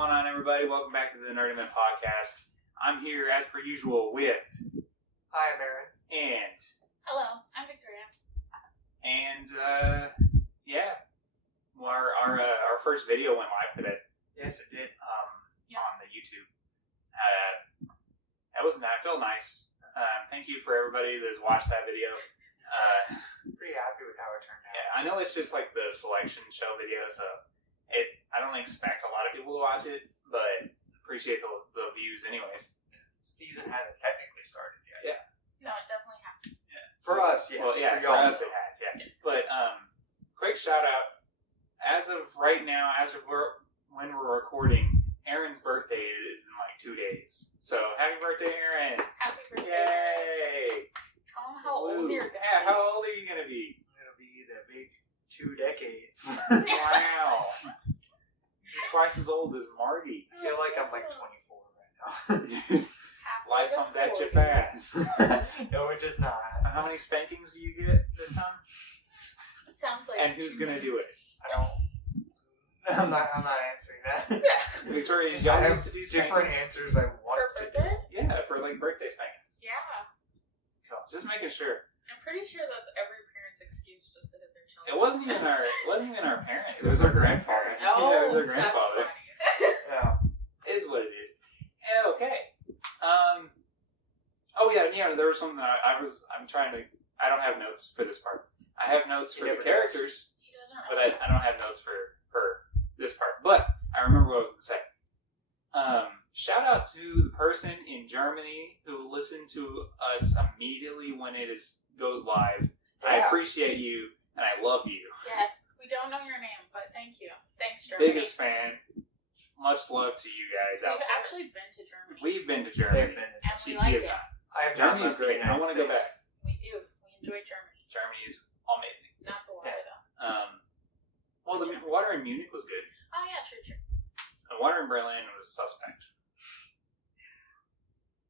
going on, everybody? Welcome back to the Nerdament podcast. I'm here, as per usual, with... Hi, I'm Aaron. And... Hello, I'm Victoria. And, our first video went live today. Yes, it did. On the YouTube. That was nice. Felt nice. Thank you for everybody that's watched that video. Pretty happy with how it turned out. Yeah, I know it's just like the selection show video, so I don't expect a lot of people to watch it, but appreciate the views anyways. Season hasn't technically started yet. Yeah. No, it definitely has. Yeah. For us, yes. Well, yeah, for us it has, yeah. But quick shout out. As of right now, when we're recording, Aaron's birthday is in like 2 days. So happy birthday, Aaron! Happy birthday. Yay! Tell them how old you're going to be. Yeah, how old are you going to be? I'm going to be the big 2 decades. Wow. You're twice as old as Marty. I feel like I'm like 24 right now. Life comes at you fast. No, it does not. How many spankings do you get this time? It sounds like... And who's going to do it? I'm not answering that. Victoria, I y'all have used to do different spankings? answers I want For to do. birthday? Yeah, for like birthday spankings. Yeah. Cool. Just making sure. I'm pretty sure that's every parent's excuse just to hit their children. It wasn't even our parents. It was our grandfather. Yeah, it was our That's grandfather. funny. Yeah. It is what it is. Okay. Oh yeah. There was something that I don't have notes for this part. I have notes for the characters, He doesn't but really. I don't have notes for this part. But I remember what I was going to say. Shout out to the person in Germany who listened to us immediately when it goes live. I appreciate you and I love you. Yes. We don't know your name, but thank you. Thanks, Germany. Biggest fan. Much love to you guys out We've there. actually been to Germany. We've been to Germany. And we He like is it. not. I have Germany is not left the great. I United want to go States. back. We do. We enjoy Germany. Germany is amazing. Not the water, though. Well, the water in Munich was good. Oh, yeah, true. The water in Berlin was suspect.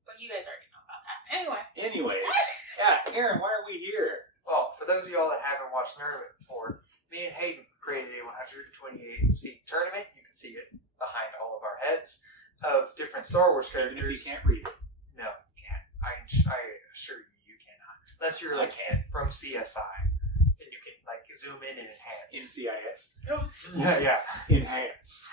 But you guys already know about that. Anyway. Anyways, yeah, Aaron, why are we here? Well, for those of y'all that haven't watched Nerdament before, me and Hayden created a 128-seat tournament. You can see it behind all of our heads of different Star Wars characters. Even if you can't read it. No, you can't. I assure you, you cannot. Unless you're like from CSI, and you can like zoom in and enhance. NCIS. Yeah. Enhance.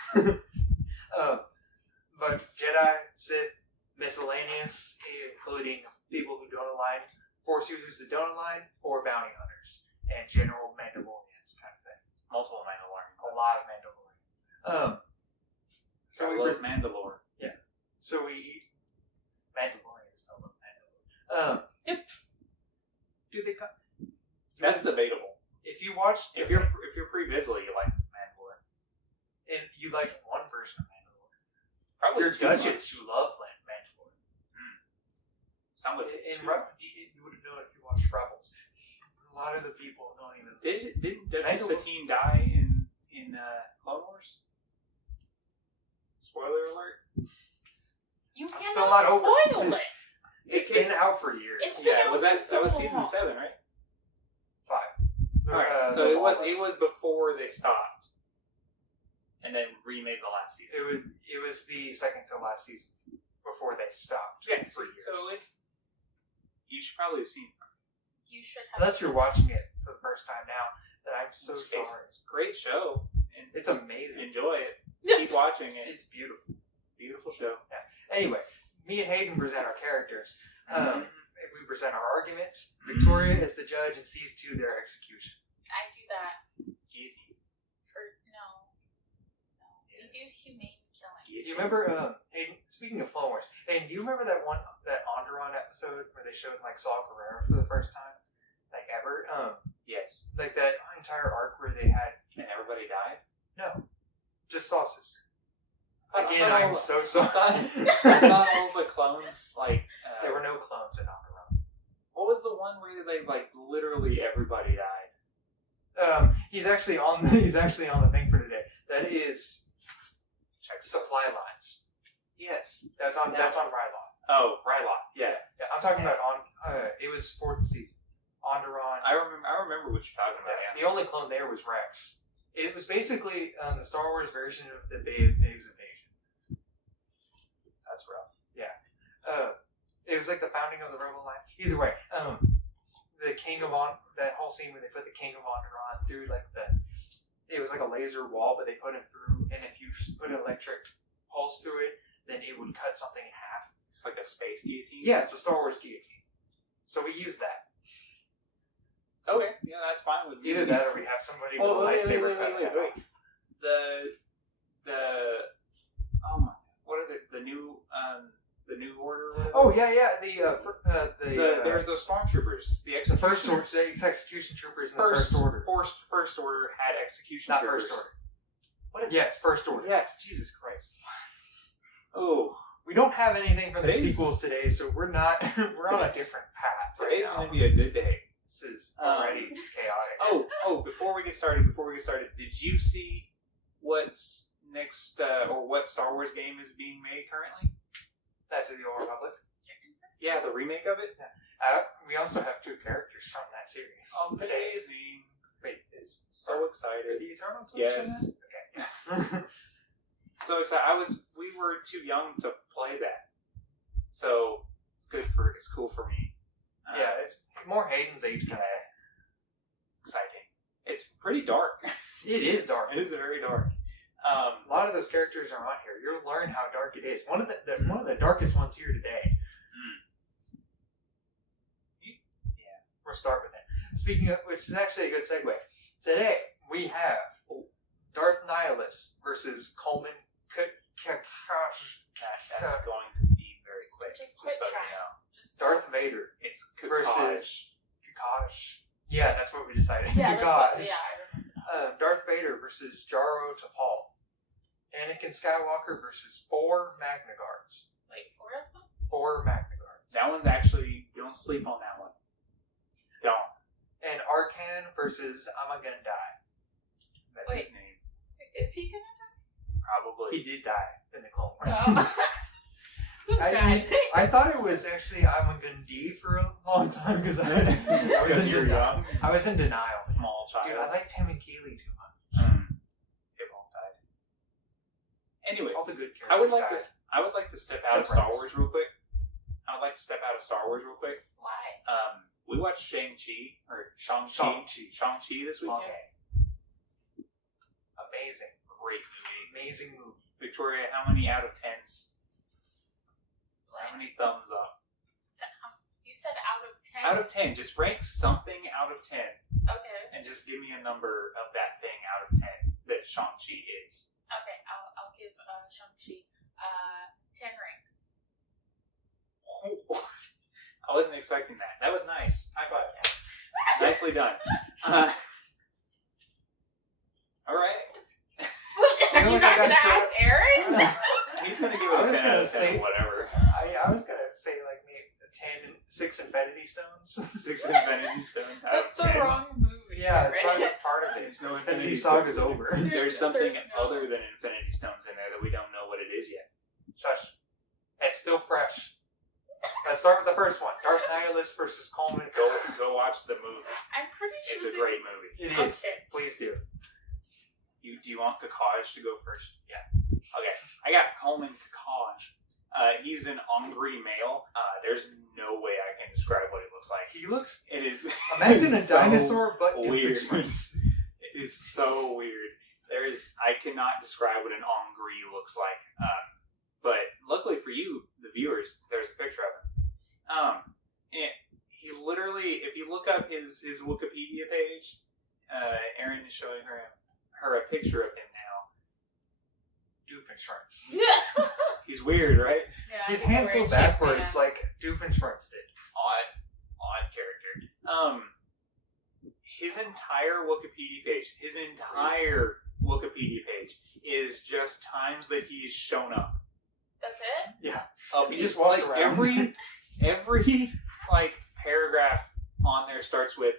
But Jedi, Sith, miscellaneous, including people who don't align, Force users that don't align, or bounty hunters, and general Mandalorians kind of thing. Multiple Mandalorian. A lot of Mandalorians. So we was Mandalore. Yeah. So we Mandalorians don't look Mandalorian. Do they come? That's debatable. If you watch, If you're pre-Vizsla, you like Mandalore. and you like one version of Mandalorian, Probably you're too Duchess much. who love Mandalorian. Some would say In too Rebels, much. you would have known if you watched Rebels. A lot of the people don't even. Didn't Duchess Mandalore- Satine die in Clone Wars? Spoiler alert. You I'm cannot still not over it. spoil it. It's been out for years. It's been out that for was so season long. 7, right? 5. Alright, so it was before they stopped, and then remade the last season. It was the second to last season before they stopped. Yeah, for years. so you should probably have seen it. You should have. Unless you're watching it for the first time now, then I'm so sorry. It's a great show, and It's amazing. enjoy it. Keep watching it. It's beautiful. Beautiful show. Anyway, me and Hayden present our characters. Mm-hmm. We present our arguments. Victoria is the judge and sees to their execution. I do that Guillotine. for no. We do humane killing. Do you remember, Hayden, speaking of Clone Wars, Hayden, do you remember that Onderon episode where they showed, like, Saw Gerrera for the first time? Like, ever? Yes. Like, that entire arc where they had... And everybody died? No. Just Saw's sister. I Again, thought I'm so sorry. I thought all the clones, like... There were no clones in Onderon. What was the one where they, like, literally everybody died? He's actually on the thing for today. That is... Check Supply lines. Yes. That's on Ryloth. Oh, Ryloth. Yeah. Yeah, I'm talking about it was 4th season. Onderon. I remember what you're talking about, yeah. The only clone there was Rex. It was basically the Star Wars version of the Bay of Pigs invasion. It was like the founding of the Rebel Alliance. Either way, the King of Honor, that whole scene where they put the King of Honor on through it was like a laser wall, but they put him through, and if you put an electric pulse through it, then it would cut something in half. It's like a space guillotine. Yeah, it's a Star Wars guillotine. So we use that. Okay, yeah, that's fine with me. Either that, or we have somebody with a lightsaber cut. Wait. Oh my, what are the new order? Oh yeah. There's those stormtroopers. The first order, the execution troopers in the first order. First order had execution Not troopers. first order. Yes, first order. Yes, Jesus Christ. Oh, we don't have anything for the Today's- sequels today, so we're not. We're on a different path. today's right now. gonna be a good day. This is already chaotic. Oh, before we get started, did you see what's next, or what Star Wars game is being made currently? That's the Old Republic. Yeah, the remake of it. We also have 2 characters from that series. Amazing. Wait, is So are excited. the Eternal Twins Yes. in that? Okay. So excited. We were too young to play that. So it's cool for me. Yeah, it's more Hayden's age kind of. Exciting. It's pretty dark. It is dark. It is very dark. A lot of those characters are on here. You'll learn how dark it is. One of the darkest ones here today. Yeah. We'll start with it. Speaking of, which is actually a good segue. Today we have Darth Nihilus versus Coleman Kakash. That's going to be very quick. Just quick so you try. know. Just Darth Vader It's versus Kakash. Yeah, that's what we decided. Yeah, that's Kakash. what, yeah, I remember. Darth Vader versus Jaro Tapal. Anakin Skywalker versus 4 Magnaguards. Wait, 4 of them? 4 Magnaguards. That one's actually, don't sleep on that one. Don't. And Arkan versus Amagandai. That's his Wait. name. Is he gonna Probably. He did die in the Clone Wars. die? It's a bad thing. I thought it was actually Amagandhi for a long time because I was in You're denial. young. I was in denial. Small child. Dude, I like Tim and Keeley too much. It won't die. Anyways, All the good characters. I would like died. to step out of Except Star Rex. Wars real quick. Why? We watched Shang-Chi Shang-Chi this weekend. Okay. Amazing. Great movie. Amazing movie. Victoria, how many out of 10s? How many thumbs up? You said out of 10? Out of 10. Just rank something out of 10 Okay. and just give me a number of that thing out of 10 that Shang-Chi is. Okay, I'll give Shang-Chi 10 rings. I wasn't expecting that. That was nice. High five. Nicely done. All right. Are you like not I gonna got ask Aaron? He's going to give I it was a 10 out gonna of 10, say- whatever. I was gonna say like maybe 6 Infinity Stones. 6 Infinity Stones out That's of the 10. wrong movie. Yeah, it's Aaron. not part of it. There's no Infinity Infinity Saga's Stones. over. There's something there's no- other than Infinity Stones in there that we don't know what it is yet. Shush. It's still fresh. Let's start with the first one. Darth Nihilus versus Coleman. Go watch the movie. I'm pretty sure It's a they- great movie. It is. Okay. Please do. Do you want Kakaj to go first? Yeah. Okay. I got Coleman Kakaj. He's an hungry male. There's no way I can describe what it looks like. He looks. It is. Imagine a it's so dinosaur, but weird. different smarts. It is so weird. I cannot describe what an hungry looks like. But luckily for you, the viewers, there's a picture of him. And he literally, if you look up his Wikipedia page, Erin is showing her a picture of him now. Doofenshmirtz. He's weird, right? Yeah, His he's hands go wearing backwards shit like Doofenshmirtz did. Odd character. His entire Wikipedia page is just times that he's shown up. That's it? Yeah. Up, He just walks like, around. every like paragraph on there starts with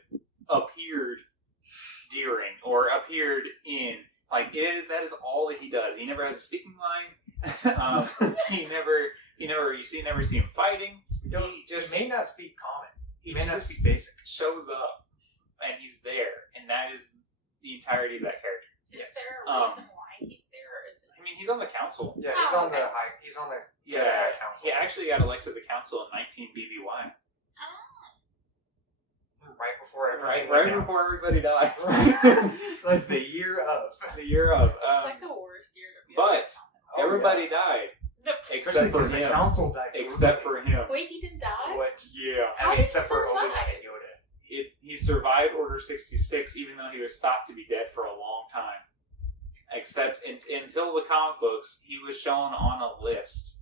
appeared during or appeared in. Like that is all that he does. He never has a speaking line. You never see him fighting. He may not speak common. He may not just speak basic. shows up and he's there, and that is the entirety of that character. Is there a Um, reason why he's there, or is it? I mean, he's on the council. Yeah, Oh, he's on the Yeah, Jedi Council. he actually got elected to the council in 19 BBY. Right before everything Right went down. before everybody died. Like the year of. The year of. It's like the worst year to be. but Oh, everybody died. Especially Except for because the him. council died. Except for him. Wait, he didn't die? What? Yeah. How I mean, did except he for Obi-Wan survive? and Yoda. He survived Order 66, even though he was thought to be dead for a long time. Except until the comic books, he was shown on a list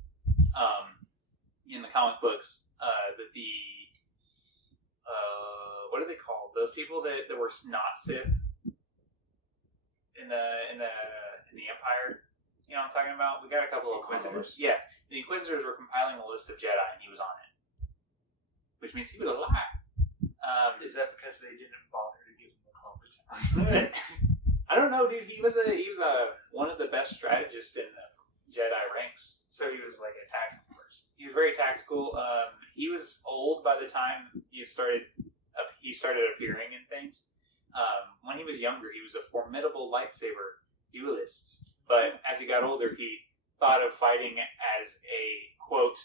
in the comic books that the what are they called? Those people that were not Sith in the Empire. You know what I'm talking about? We got a couple of Inquisitors? Yeah, the Inquisitors were compiling a list of Jedi, and he was on it, which means he was alive. Is that because they didn't bother to give him a clone battalion? I don't know, dude. He was one of the best strategists in the Jedi ranks. So he was like a tactical person. He was very tactical. He was old by the time he started appearing in things. When he was younger, he was a formidable lightsaber duelist. But as he got older, he thought of fighting as a quote,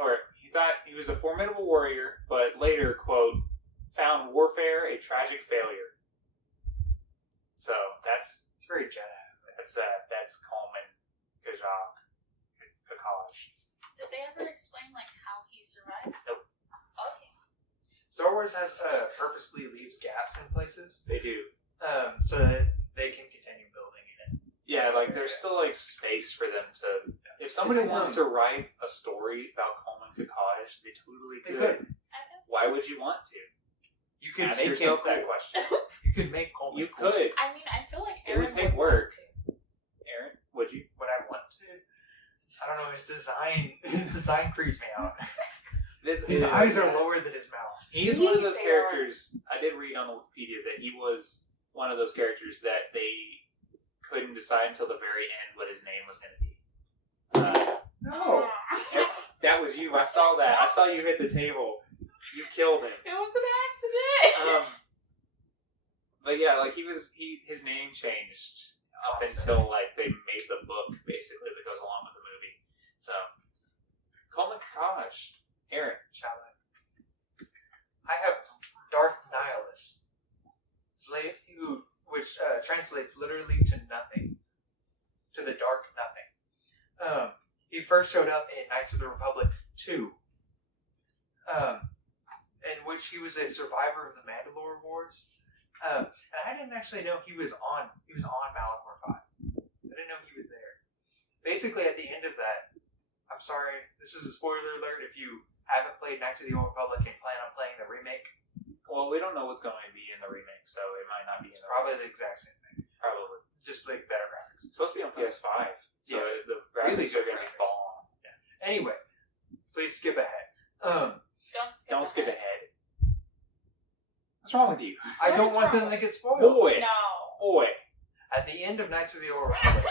or he thought he was a formidable warrior, but later quote found warfare a tragic failure. So it's very Jedi. That's Coleman Kakaj. Did they ever explain like how he survived? Nope. Okay. Star Wars has purposely leaves gaps in places, They do. so that they can continue building in it. Yeah, like there's still like space for them to. If somebody It's wants to write a story about Coleman Kakaj, they totally They could. could. I guess. Why would you want to? You could Ask make yourself him that cool. question. You could make Coleman. You cool. could, I mean, I feel like It Aaron would take want work. to. Aaron. Would you? Would I want to? I don't know. His design creeps me out. His eyes are lower than his mouth. He's one of those They characters. I did read on the Wikipedia that he was one of those characters that they couldn't decide until the very end what his name was going to be. No. That was you. I saw that. I saw you hit the table. You killed him. It was an accident. But yeah, like his name changed up until like they made the book basically that goes along with the movie. So Coleman Kakaj, Aaron. Shall I have Darth Nihilus, slave which translates literally to nothing, to the dark nothing. He first showed up in Knights of the Republic 2, in which he was a survivor of the Mandalore Wars. And I didn't actually know he was on Malachor 5. I didn't know he was there. Basically, at the end of that, I'm sorry, this is a spoiler alert if you haven't played Knights of the Old Republic and plan on playing the remake. Well, we don't know what's going to be in the remake, so it might not be in It's the probably the exact same thing. Probably. Just like better graphics. It's supposed to be on PS5, so Yeah. the graphics Really are good going to be graphics. bomb. Anyway, please skip ahead. Don't skip ahead. What's wrong with you? I What don't is want wrong them to with- get spoiled. Boy. No. At the end of Knights of the Old Republic,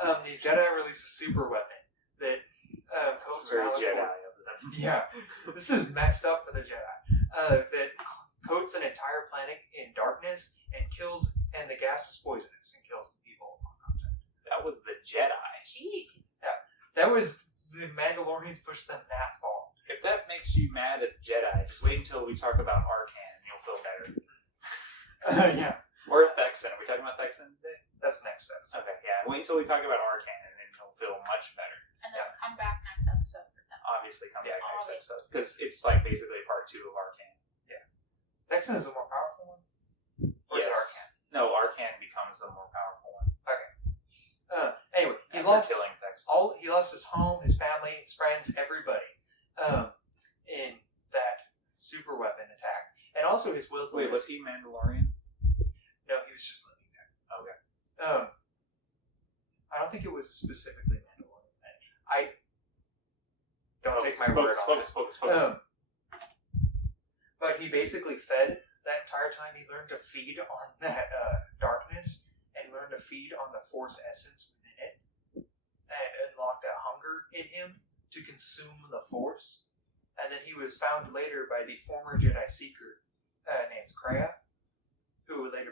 the Jedi release a super weapon that It's coats very Malachor. Jedi of them. Yeah, this is messed up for the Jedi. That coats an entire planet in darkness and the gas is poisonous and kills the people upon contact. That was the Jedi. Jeez. That was the Mandalorians pushed them that far. If that makes you mad at Jedi, just wait until we talk about Arcan and you'll feel better. Yeah, Or Thexan. Are we talking about Thexan today? that's next episode. Okay, yeah. Wait until we talk about Arcan and then you'll feel much better. And then come back next episode for that. Obviously, come back next Obviously. episode. Because it's like basically part 2 of Arcan. Vexen is the more powerful one? Or is it Yes. Arcan? No, Arcan becomes the more powerful one. Anyway, he After lost killing Thexan. he lost his home, his family, his friends, everybody, in that super weapon attack, and also his will to Wait, live. was he Mandalorian? No, he was just living there. Okay. I don't think it was specifically Mandalorian. I don't take my Focus, word on focus, it. focus. But he basically fed that entire time. He learned to feed on that darkness and learned to feed on the Force essence within it, and unlocked a hunger in him to consume the Force. And then he was found later by the former Jedi Seeker named Kreia, who later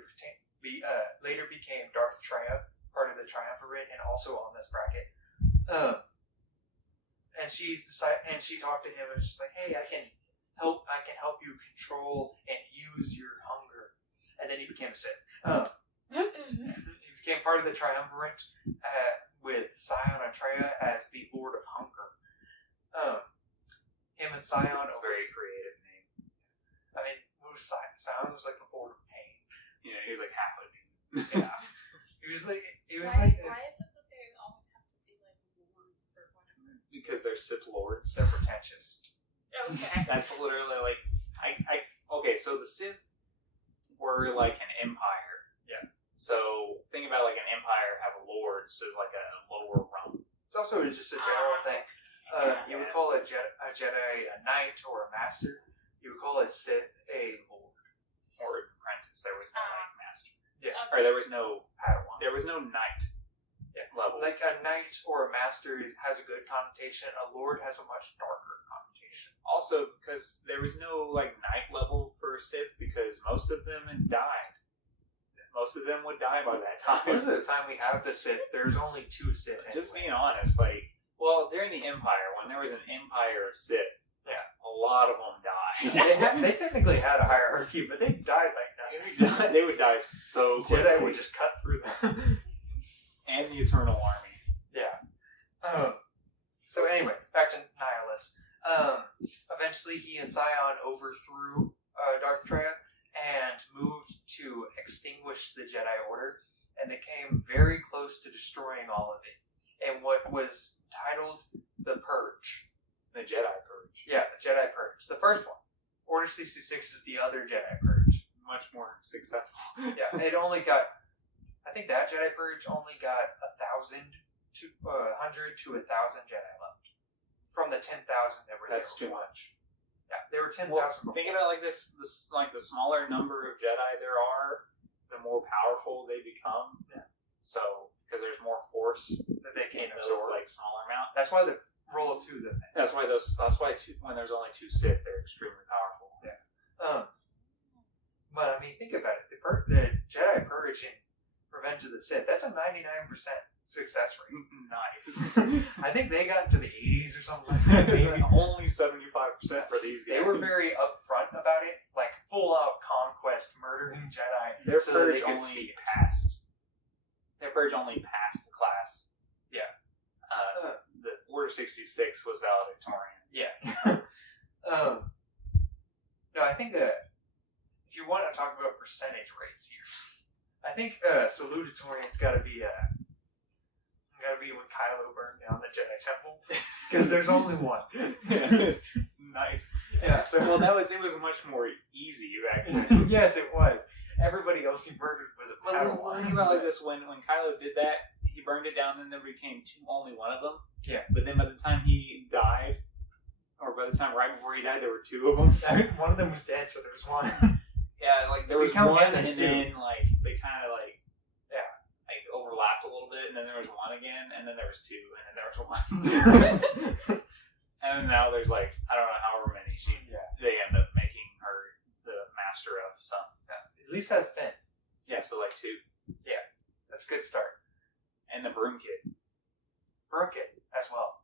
became Darth Treya, part of the Triumvirate and also on this bracket. And she talked to him and was just like, hey, I can help you control and use your hunger. And then he became a Sith. He became part of the Triumvirate with Scion Atreya as the Lord of Hunger. Him and Scion. That's a very creative name. I mean, what was Scion? Scion was like the Lord of Pain. Yeah, he was like half a dude. Yeah. He was like. Why is it that they always have to be like lords or whatever? Because they're Sith Lords. They're pretentious. Okay. That's literally like okay, so the Sith were like an empire. Yeah. So think about like an empire have lords as like a lower rung. It's also just a general thing. You would call a Jedi a knight or a master. You would call a Sith a lord Or an apprentice. There was no like master. Yeah. Or there was no Padawan. There was no knight level. Like a knight or a master has a good connotation. A lord has a much darker connotation. Also, because there was no like knight level for Sith, because most of them had died. Most of them would die by that time. Most of the time we have the Sith, there's only 2 Sith. Just anyway. being honest, like, well, during the Empire, when there was an Empire of Sith, yeah, a lot of them died. they technically had a hierarchy, but they died like that. They would die so quickly. Jedi would just cut through them. And the Eternal Army. Yeah. So anyway, back to Nihilus. Eventually, he and Scion overthrew Darth Vader and moved to extinguish the Jedi Order, and they came very close to destroying all of it in what was titled the Purge. The Jedi Purge. Yeah, the Jedi Purge. The first one. Order 66 is the other Jedi Purge. Much more successful. Yeah, it only got... I think that Jedi Purge only got 100 to 1,000 Jedi left. From the 10,000 that were there. That's too much. Yeah, there were 10,000 before. Think about it like this, like the smaller number of Jedi there are, the more powerful they become. Yeah. So, because there's more force that they can in those absorb. like smaller amount. That's why the roll of 2 is a thing. That's why when there's only 2 Sith, they're extremely powerful. Yeah. But I mean, think about it. The Jedi Purge in Revenge of the Sith, that's a 99% success rate. Nice. I think they got into the 80s or something like that. Maybe. Only 75% for these guys. They were very upfront about it, like full-out conquest, murdering Jedi. Their so purge they could only see it. passed. Their purge only passed the class. Yeah. The Order 66 was valedictorian. Yeah. No, I think if you want to talk about percentage rates here, I think salutatorian's got to be when Kylo burned down the Jedi Temple, because there's only one. Nice. Yeah. So well, it was much more easy back then. yes, it was. Everybody else he murdered was a Padawan. Think about it like this: when Kylo did that, he burned it down, and there became only one of them. Yeah. But then by the time he died, or by the time right before he died, there were 2 of them. I mean, one of them was dead, so there was one. Yeah, like there If was you count one, him, and there's then like they kind of like overlapped a little bit, and then there was one again, and then there was 2, and then there was one. And then now there's like I don't know however many they end up making her the master of. So At least that's Finn. yeah, so like 2, That's a good start. and the Broom Kid. Broom Kid as well.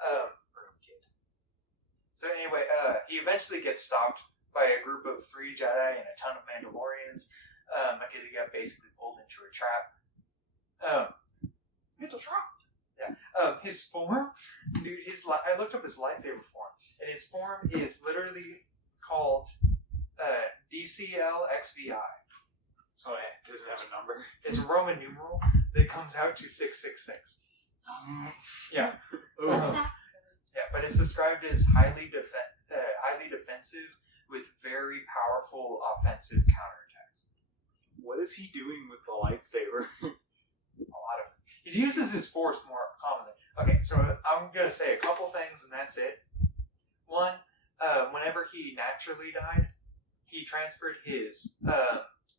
Broom Kid. So anyway, he eventually gets stopped by a group of 3 Jedi and a ton of Mandalorians, because he got basically pulled into a trap. It's a trap. Yeah. His form, dude. I looked up his lightsaber form, and his form is literally called DCLXVI. So it doesn't have a number. It's a Roman numeral that comes out to 666. Yeah. What's that? Yeah, but it's described as highly defensive with very powerful offensive counterattacks. What is he doing with the lightsaber? A lot of it. He uses his force more commonly. Okay, so I'm going to say a couple things and that's it. One, whenever he naturally died, he transferred his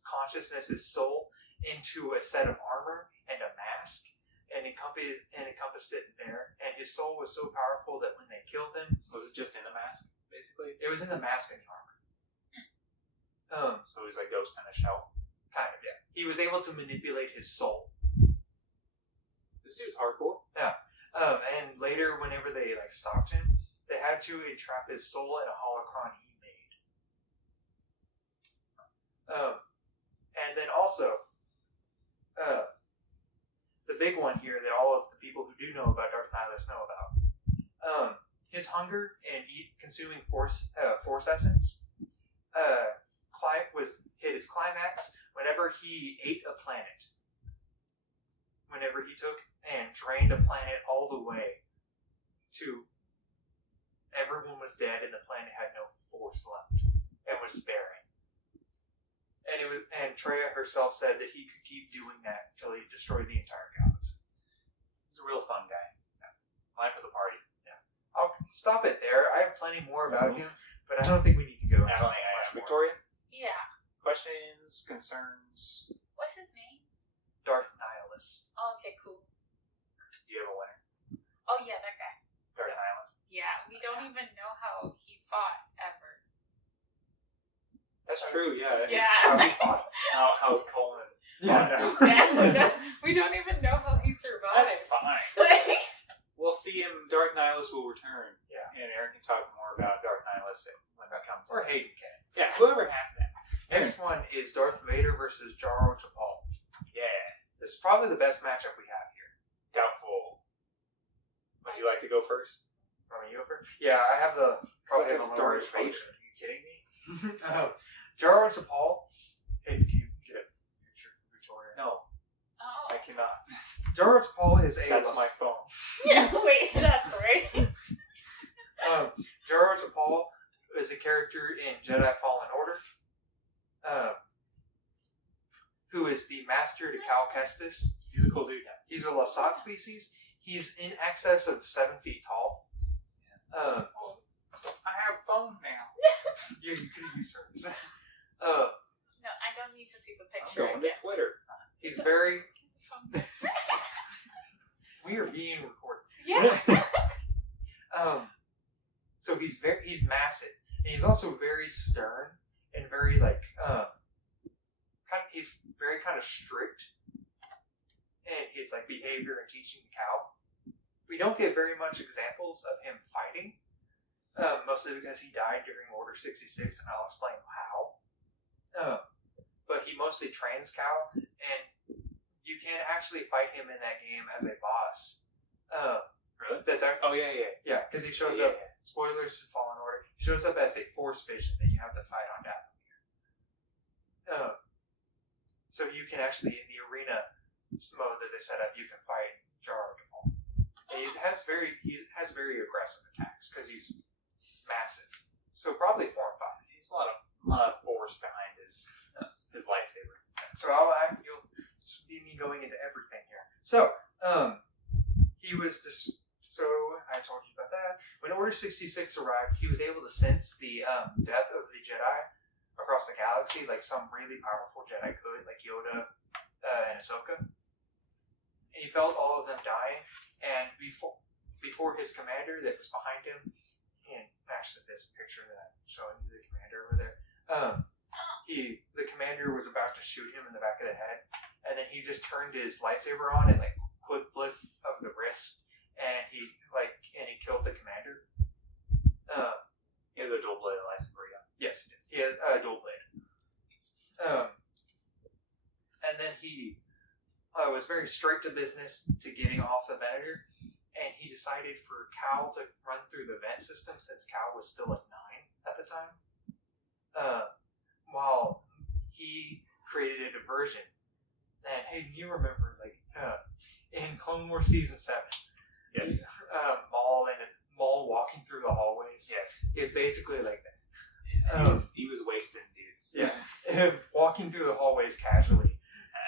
consciousness, his soul, into a set of armor and a mask, and encompassed it there. And his soul was so powerful that when they killed him, Was it just in the mask, basically? it was in the mask and the armor. So he's like Ghost in a Shell. Kind of, yeah. He was able to manipulate his soul This dude's hardcore. And later, whenever they like stopped him, they had to entrap his soul in a holocron he made. And then also, the big one here that all of the people who do know about Darth Nihilus know about. His hunger and consuming force essence hit its climax whenever he ate a planet. Whenever he took and drained a planet all the way to everyone was dead and the planet had no force left and was barren. And Traya herself said that he could keep doing that until he destroyed the entire galaxy. He's a real fun guy. Life of the party. I'll stop it there. I have plenty more about him, but I don't think we need to go into Natalie, much more. Victoria? Yeah. Questions, concerns? What's his name? Darth Nihilus. Oh, okay, cool. Do you have a winner? Oh, yeah, that guy. Darth Nihilus? Yeah, we don't even know how he fought ever. That's true, yeah. Yeah. How he fought. How Coleman. Yeah, no. Yeah, we don't even know how he survived. That's fine. We'll see him. Darth Nihilus will return. Yeah. And Aaron can talk more about Darth Nihilus when it comes. Or Hayden can. Yeah, whoever has that. Next one is Darth Vader versus Jaro Tapal. Yeah. This is probably the best matchup we have here. Doubtful. Would you like to go first? Want me to go first? Yeah, I have probably have the Darth lower Vader. Are you kidding me? Jaro Tapal. Hey, can you get a picture of Victoria? No, Oh. I cannot. Jaro Tapal is a That's my phone. Wait, that's right. Jaro Tapal is a character in Jedi Fallen Order, who is the master to Cal Kestis. He's a cool dude. He's a Lasat species. He's in excess of 7 feet tall. I have a phone now. Yeah, you could have used hers. No, I don't need to see the I'm picture going to again. Twitter. He's very. We are being recorded. Yeah. So he's massive, and he's also very stern and very he's very kind of strict in his behavior and teaching Cal. We don't get very much examples of him fighting, mostly because he died during Order 66, and I'll explain how. But he mostly trains Cal, and you can actually fight him in that game as a boss. Really? Oh yeah. yeah, because he shows Yeah. up. Spoilers to Fallen Order. He shows up as a Force vision that you have to fight on Dathomir. So you can actually, in the arena mode that they set up, you can fight Jaro Tapal. And he has very aggressive attacks because he's massive. So probably 4 and 5. He's a lot of force behind his lightsaber. So you'll see me going into everything here. So he was just. So I told you about that. When Order 66 arrived, he was able to sense the death of the Jedi across the galaxy, like some really powerful Jedi could, like Yoda and Ahsoka. And he felt all of them dying, and before his commander that was behind him, and actually this picture that I'm showing you, the commander over there, the commander was about to shoot him in the back of the head, and then he just turned his lightsaber on and quick flip of the wrist. And he killed the commander. He has a dual-bladed lightsaber, yeah. Yes, he has a dual blade. And then he was very strict to business to getting off the Venator, and he decided for Cal to run through the vent system since Cal was still 9 at the time. While he created a diversion. And hey, you remember in Clone Wars Season 7. Yes. Maul walking through the hallways. Yes. It's basically like that. Yeah, he was wasting dudes. Yeah. Walking through the hallways casually.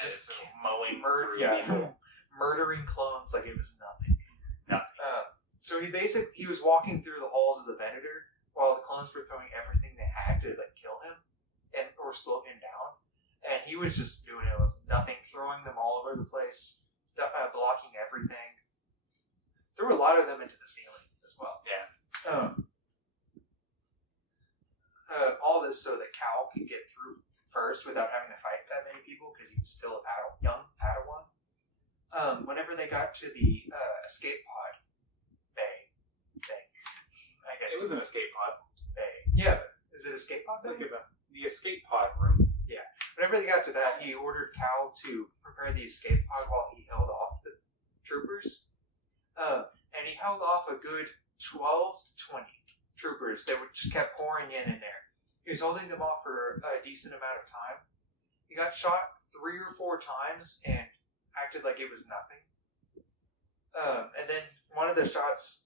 Just mowing through people. Murdering clones like it was nothing. Nothing. So he was walking through the halls of the Venator while the clones were throwing everything they had to kill him or slow him down. And he was just doing it with nothing, throwing them all over the place, blocking everything. Threw a lot of them into the ceiling as well. Yeah. All this so that Cal could get through first without having to fight that many people because he was still a young Padawan. whenever they got to the escape pod bay, I guess It was an escape pod. bay. Yeah, is it escape pod? Think about the escape pod room. Whenever they got to that, he ordered Cal to prepare the escape pod while he held off the troopers. And he held off a good 12 to 20 troopers that would just kept pouring in there. He was holding them off for a decent amount of time. He got shot 3 or 4 times and acted like it was nothing. And then one of the shots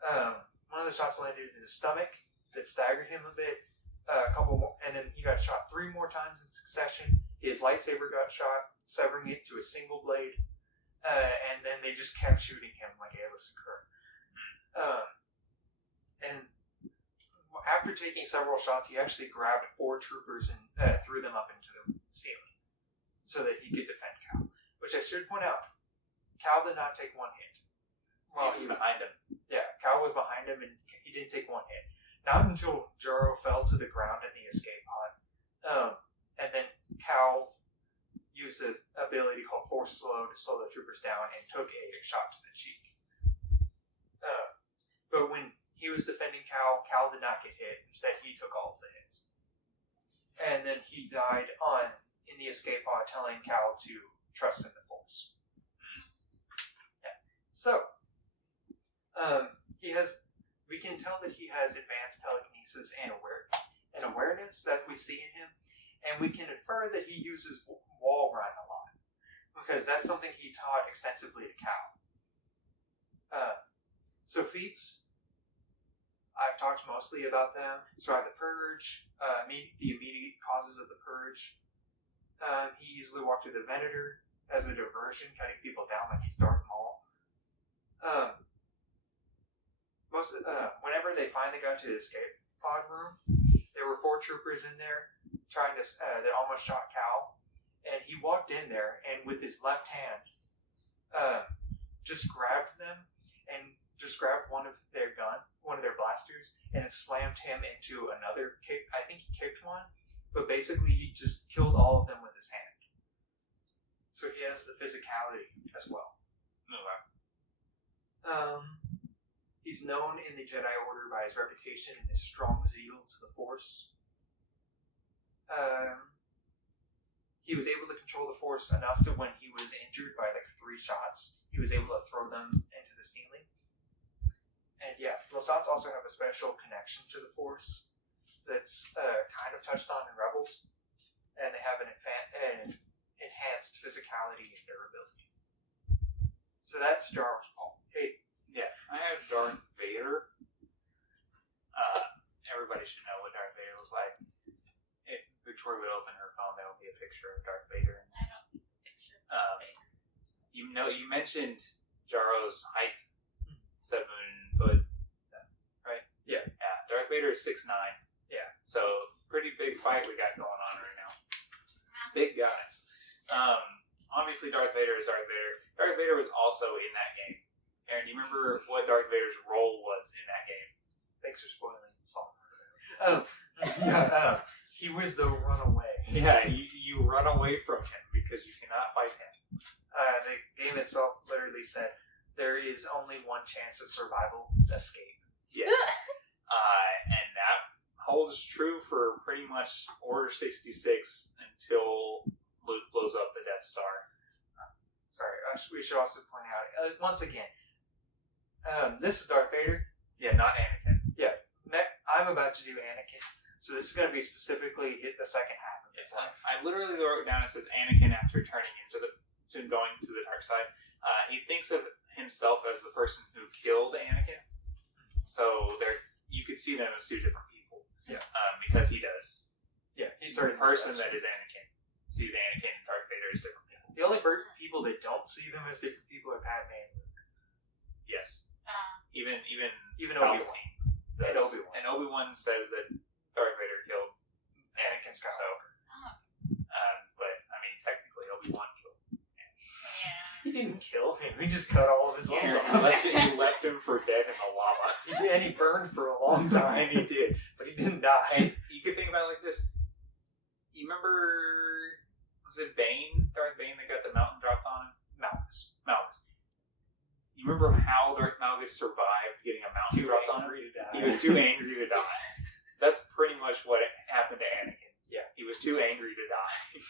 landed in his stomach that staggered him a bit. A couple more, and then he got shot 3 more times in succession. His lightsaber got shot, severing it to a single blade, and then they just kept shooting him like Alis occurred. And after taking several shots, he actually grabbed 4 troopers and threw them up into the ceiling so that he could defend Cal. Which I should point out, Cal did not take 1 hit. He was behind him. Yeah, Cal was behind him, and he didn't take 1 hit. Not until Jaro fell to the ground in the escape pod. And then Cal used his ability called Force Slow to slow the troopers down and took a shot to the cheek. But when he was defending Cal, Cal did not get hit. Instead, he took all of the hits. And then he died in the escape pod telling Cal to trust in the Force. Yeah. So, we can tell that he has advanced telekinesis and awareness that we see in him, and we can infer that he uses wall run a lot, because that's something he taught extensively to Cal. So feats, I've talked mostly about them. Survive the Purge, the immediate causes of the Purge. He easily walked through the Venator as a diversion, cutting people down like he's Darth Maul. Whenever they finally got to the escape pod room, there were 4 troopers in there trying to that almost shot Cal, and he walked in there and with his left hand just grabbed them and just grabbed one of their blasters, and it slammed him into another kick. I think he kicked one, but basically he just killed all of them with his hand. So he has the physicality as well. He's known in the Jedi Order by his reputation and his strong zeal to the Force. He was able to control the Force enough to when he was injured by like 3 shots, he was able to throw them into the ceiling. And yeah, lopsided also have a special connection to the Force that's kind of touched on in Rebels, and they have an enhanced physicality and durability. So that's Jarvis Paul. Hey. Yeah, I have Darth Vader. Everybody should know what Darth Vader looks like. If Victoria would open her phone, there will be a picture of Darth Vader. I don't see a picture of Vader. You mentioned Jaro's height, 7 foot, right? Yeah. Yeah. Darth Vader is 6'9". Yeah. So pretty big fight we got going on right now. Massive. Big guys. Obviously Darth Vader is Darth Vader. Darth Vader was also in that game. Aaron, do you remember what Darth Vader's role was in that game? Thanks for spoiling. He was the runaway. Yeah, you run away from him because you cannot fight him. The game itself literally said there is only one chance of survival: escape. Yes. And that holds true for pretty much Order 66 until Luke blows up the Death Star. Sorry, we should also point out, once again, this is Darth Vader. Yeah, not Anakin. Yeah, I'm about to do Anakin, so this is going to be specifically hit the second half of his life. I literally wrote down, it says Anakin after turning going to the dark side. He thinks of himself as the person who killed Anakin. So you could see them as 2 different people. Yeah. Because he does. Yeah, he's The person that is Anakin sees Anakin and Darth Vader as different people. The only people that don't see them as different people are Padme and Luke. Yes. Even Obi-Wan. Palpatine And does. Obi-Wan. And Obi-Wan says that Darth Vader killed Anakin Skywalker. but I mean, technically Obi-Wan killed. Yeah. He didn't kill him. He just cut all of his limbs He off. left him for dead in the lava. And he burned for a long time. And he did. But he didn't die. And you could think about it like this. You remember, was it Darth Bane that got the mountain dropped on him? Malgus. You remember how Darth Malgus survived getting a mountain dropped on him? He was too angry to die. That's pretty much what happened to Anakin. Yeah. He was too angry to die.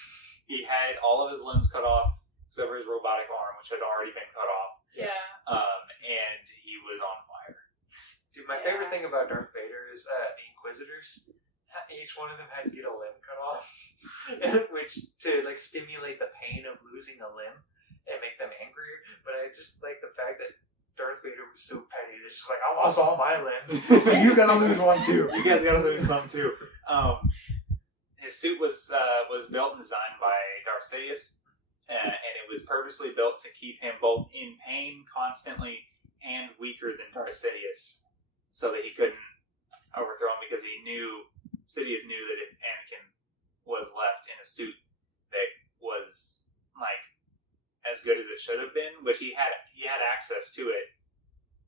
He had all of his limbs cut off, except for his robotic arm, which had already been cut off. Yeah. And he was on fire. Dude, my favorite thing about Darth Vader is the Inquisitors. Each one of them had to get a limb cut off, which to like stimulate the pain of losing a limb and make them angrier. But I just like the fact that Darth Vader was so petty. It's just like, I lost all my limbs, so you gotta lose one too. You guys gotta lose some too. His suit was built and designed by Darth Sidious, and it was purposely built to keep him both in pain constantly and weaker than Darth Sidious, so that he couldn't overthrow him, because Sidious knew that if Anakin was left in a suit that was like as good as it should have been, which he had access to it.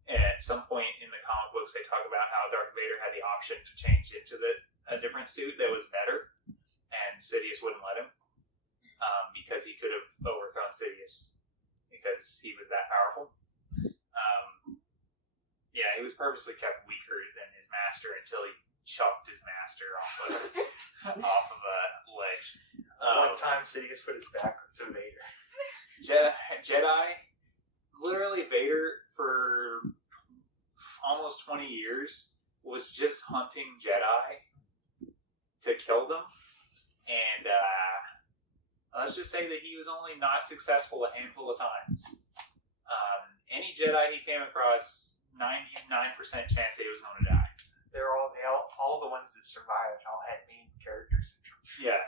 At some point in the comic books, they talk about how Darth Vader had the option to change into a different suit that was better, and Sidious wouldn't let him, because he could have overthrown Sidious because he was that powerful. Yeah, he was purposely kept weaker than his master until he chucked his master off of a ledge. One time, Sidious put his back to Vader. Jedi, literally Vader for almost 20 years was just hunting Jedi to kill them, and let's just say that he was only not successful a handful of times. Any Jedi he came across, 99% chance he was going to die. All the ones that survived all had main character syndrome. Yeah.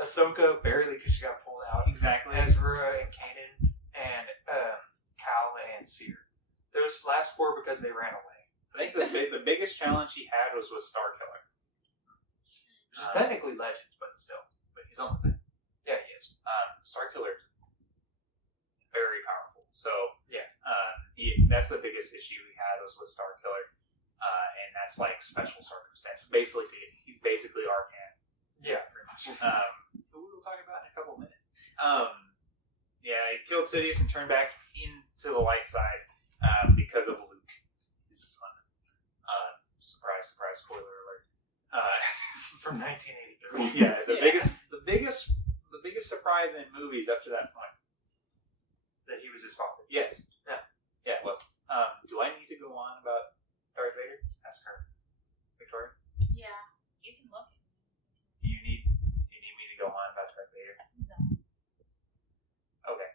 Ahsoka barely, because she got pulled out. Exactly. Ezra and Kanan and Cal and Seer. Those last four because they ran away. I think the biggest challenge he had was with Starkiller. Which is technically Legends, but still. But he's on the thing. Yeah, he is. Starkiller, very powerful. So yeah, that's the biggest issue he had was with Starkiller, and that's like special circumstance. Basically, he's basically Arcan. Yeah, pretty much. Who we'll talk about in a couple of minutes. Yeah, he killed Sidious and turned back into the light side because of Luke, his son. Surprise! Spoiler alert. From 1983. Yeah, the biggest surprise in movies up to that point. That he was his father. Yes. Yeah. Yeah. Well, do I need to go on about Darth Vader? Ask her, Victoria. Yeah. You can look. Do you need me to go on about Darth Vader? No. Okay.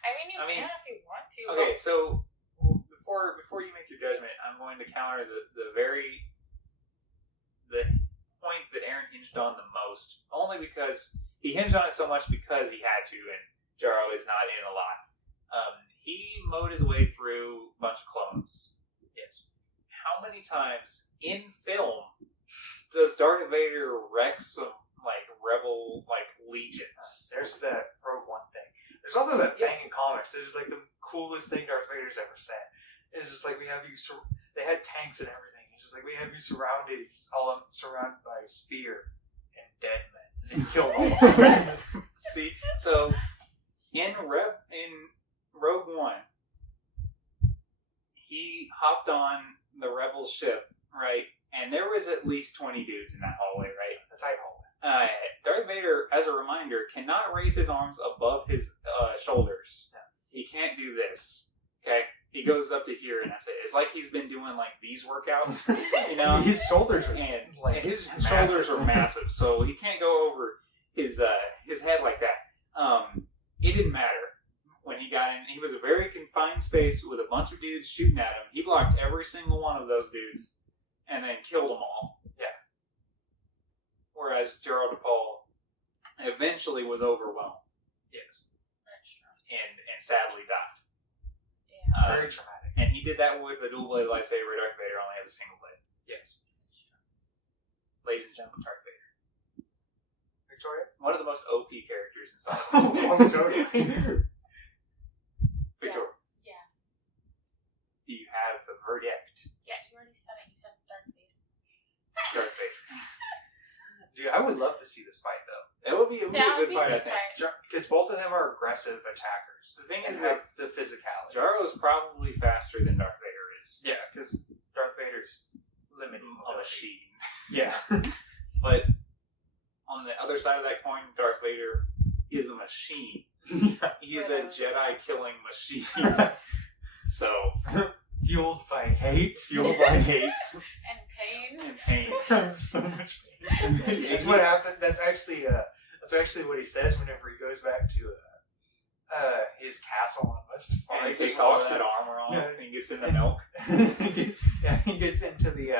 I mean, you can if you want to. Okay, so before you make your judgment, I'm going to counter the point that Aaron hinged on the most, only because he hinged on it so much because he had to, and Jaro is not in a lot. He mowed his way through a bunch of clones. Yes. How many times in film does Darth Vader wreck some rebel legions? There's that Rogue One thing. There's also that thing in comics. It's like the coolest thing Darth Vader's ever said. It's just like, we have you. They had tanks and everything. It's just like, we have you surrounded. All of them surrounded by spear and dead men, and killed all of them. See, so in Rogue One, he hopped on the rebel ship, right? And there was at least 20 dudes in that hallway, right? A tight hallway. Darth Vader, as a reminder, cannot raise his arms above his shoulders. No. He can't do this. Okay? He goes up to here, and that's it. It's like he's been doing these workouts, you know. His shoulders are and his shoulders are massive, so he can't go over his head like that. It didn't matter when he got in. He was a very confined space with a bunch of dudes shooting at him. He blocked every single one of those dudes, and then killed them all. Yeah. Whereas Gerald DePaul eventually was overwhelmed. Yes. That's true. And sadly died. Yeah. very traumatic. And he did that with a dual-bladed lightsaber. Darth Vader only has a single blade. Yes. Ladies and gentlemen, Darth Vader. Victoria? One of the most OP characters in Star Oh, Wars. totally. Victoria, Yes. do you have the verdict? Yeah, you already said it. You said Darth Vader. Darth Vader. Dude, I would love to see this fight, though. That would be a That would good be fight, a I good think. fight. Because both of them are aggressive attackers. The thing And is have that the physicality. Jaro is probably faster than Darth Vader is. Yeah, because Darth Vader's limited A mobility. machine. Yeah. But on the other side of that coin, Darth Vader is a machine. He's a Jedi killing machine. So Fueled by hate. fueled by hate And pain. and pain. So much pain. That's what happened. That's actually what he says whenever he goes back to his castle on Mustafar. And he takes all that armor off and gets in the milk. Yeah, he gets into the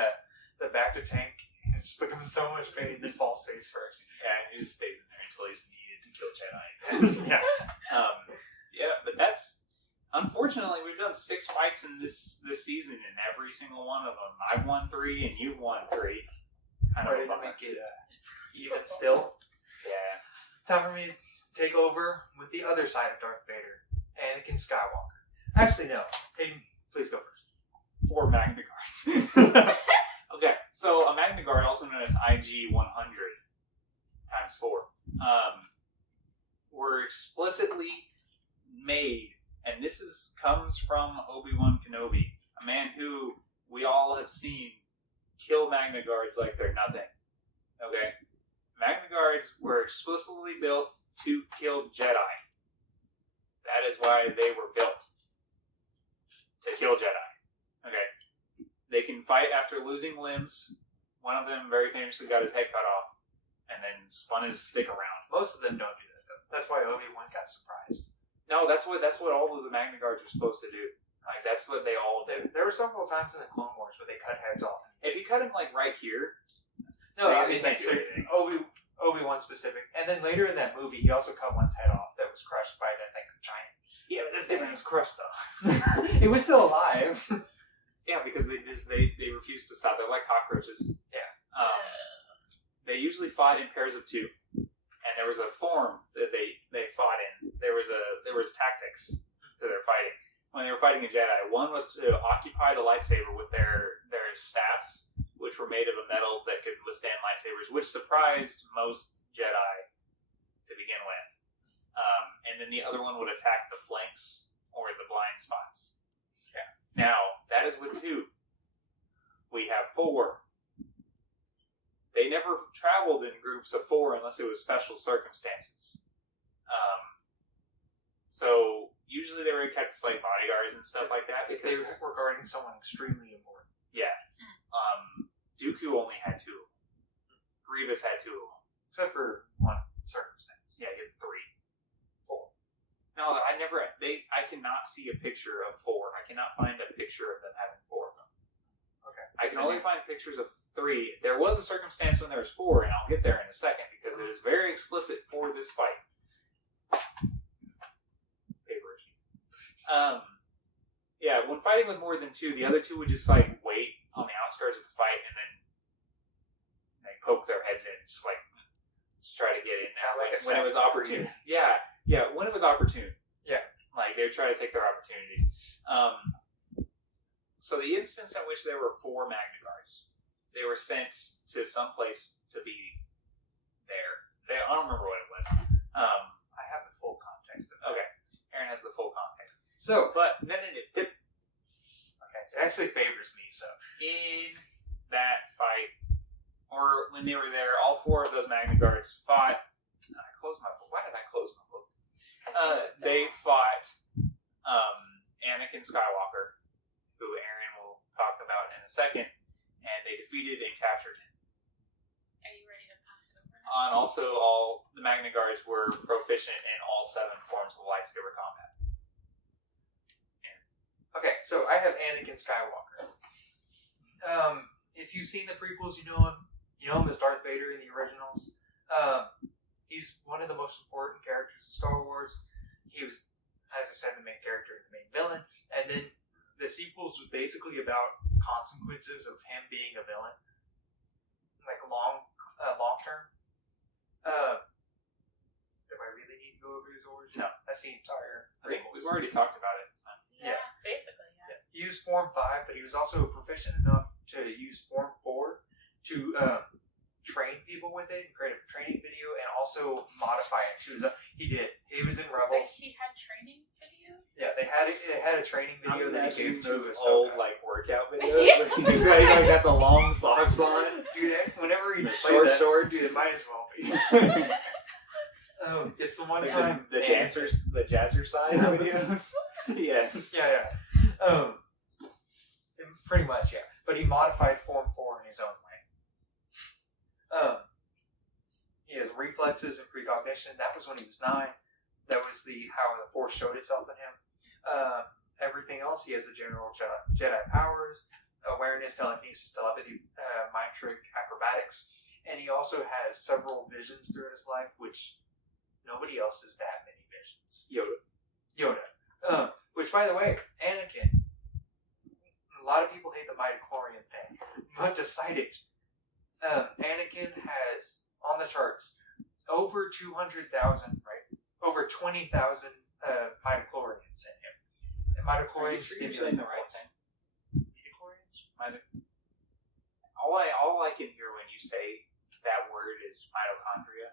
Bacta tank and just looking in so much pain, then falls face first. Yeah, and he just stays in there until he's needed to kill Jedi. Yeah. Yeah, but that's unfortunately we've done 6 fights in this season, and every single one of them I've won 3 and you've won 3. It's kind of Ready a to bummer. make it even still. Yeah. Time for me to take over with the other side of Darth Vader, Anakin Skywalker. Actually, no. Hayden, please go first. 4 Magnaguards. Okay, so a Magnaguard, also known as IG 100 times 4, were explicitly made, and this comes from Obi-Wan Kenobi, a man who we all have seen kill Magnaguards like they're nothing. Okay? Magnaguards were explicitly built to kill Jedi. That is why they were built. To kill Jedi. Okay? They can fight after losing limbs. One of them very famously got his head cut off and then spun his stick around. Most of them don't do that, though. That's why Obi-Wan got surprised. No, that's what all of the Magnaguards are supposed to do. Like, that's what they all do. There were several times in the Clone Wars where they cut heads off. If you cut him, like, right here... No, They I mean, can't like, do anything. Obi-Wan specific. And then later in that movie, he also cut one's head off that was crushed by that thing giant. Yeah, but that's different. It was crushed, though. It was still alive. Yeah, because they refuse to stop. They're like cockroaches. Yeah. They usually fought in pairs of 2. And there was a form that they fought in. There was tactics to their fighting. When they were fighting a Jedi, one was to occupy the lightsaber with their staffs, which were made of a metal that could withstand lightsabers, which surprised most Jedi to begin with. And then the other one would attack the flanks or the blind spots. Yeah. Now, that is with 2. We have 4. They never traveled in groups of 4 unless it was special circumstances. So usually they were kept as like bodyguards and stuff like that If they because were guarding someone extremely important. yeah, Dooku only had 2. Grievous had 2 of them. Except for one circumstance. Yeah, he had 3. 4. No, I cannot see a picture of 4. I cannot find a picture of them having 4 of them. Okay. I can only find pictures of 3. There was a circumstance when there was 4, and I'll get there in a second because it is very explicit for this fight. Paper issue. Yeah, when fighting with more than 2, the other 2 would just like wait on the outskirts of the fight and then like poke their heads in, just try to get in Kinda like when it was Assassin's opportune. Creed. Yeah, when it was opportune. Yeah. Like they would try to take their opportunities. So the instance in which there were 4 Magnaguards, they were sent to some place to be there. I don't remember what it was. I have the full context of that. Okay, Aaron has the full context. So, But no. okay, it actually favors me, so. In that fight, or when they were there, all 4 of those Magnaguards fought. I closed my book. Why did I close my book? They fought Anakin Skywalker, who Aaron will talk about in a second, and they defeated and captured him. Are you ready to pass it over now? And also, all the Magnaguards were proficient in all 7 forms of lightsaber combat. Okay, so I have Anakin Skywalker. If you've seen the prequels, you know him as Darth Vader in the originals. He's one of the most important characters in Star Wars. He was, as I said, the main character and the main villain. And then the sequels was basically about consequences of him being a villain, like long term. Do I really need to go over his origin? No. That's the entire I think prequels. we've already talked about it. So. Yeah. Basically, yeah. He used Form 5, but he was also proficient enough to use Form 4 to train people with it, create a training video, and also modify it too. He did. He was in Wait, Rebels. he had training videos? Yeah, they had it. It had a training video that he gave to those Ahsoka. old like workout videos. Where he's like got the long socks on, Dude, whenever he the played that, shorts. dude, it might as well be. It's the one Like time the dancers, the jazzercise videos. Yes. Yeah. Pretty much, yeah. But he modified Form 4 in his own way. He has reflexes and precognition. That was when he was 9. That was how the Force showed itself in him. Everything else, he has the general Jedi powers, awareness, telekinesis, telepathy, mind trick, acrobatics, and he also has several visions throughout his life, which nobody else has that many visions. Yoda. Which, by the way, Anakin. A lot of people hate the midichlorian thing, but decided Anakin has on the charts over 200,000, right? Over 20,000 midichlorians in him. And midichlorians stimulate the right thing. Midichlorians? All I can hear when you say that word is mitochondria.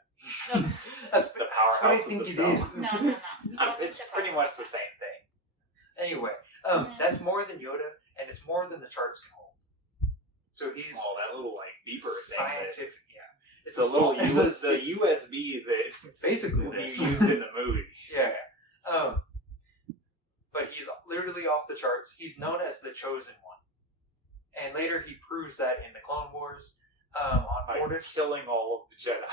That's the what I powerhouse think of the it cell. is. No. It's pretty much the same thing. Anyway, that's more than Yoda, and it's more than the charts can hold. So he's That little like beeper thing. scientific. Yeah, It's a little it's USB that It's basically he this. used in the movie. Yeah. But he's literally off the charts. He's known as the Chosen One, and later he proves that in the Clone Wars. On By Mortis, killing all of the Jedi.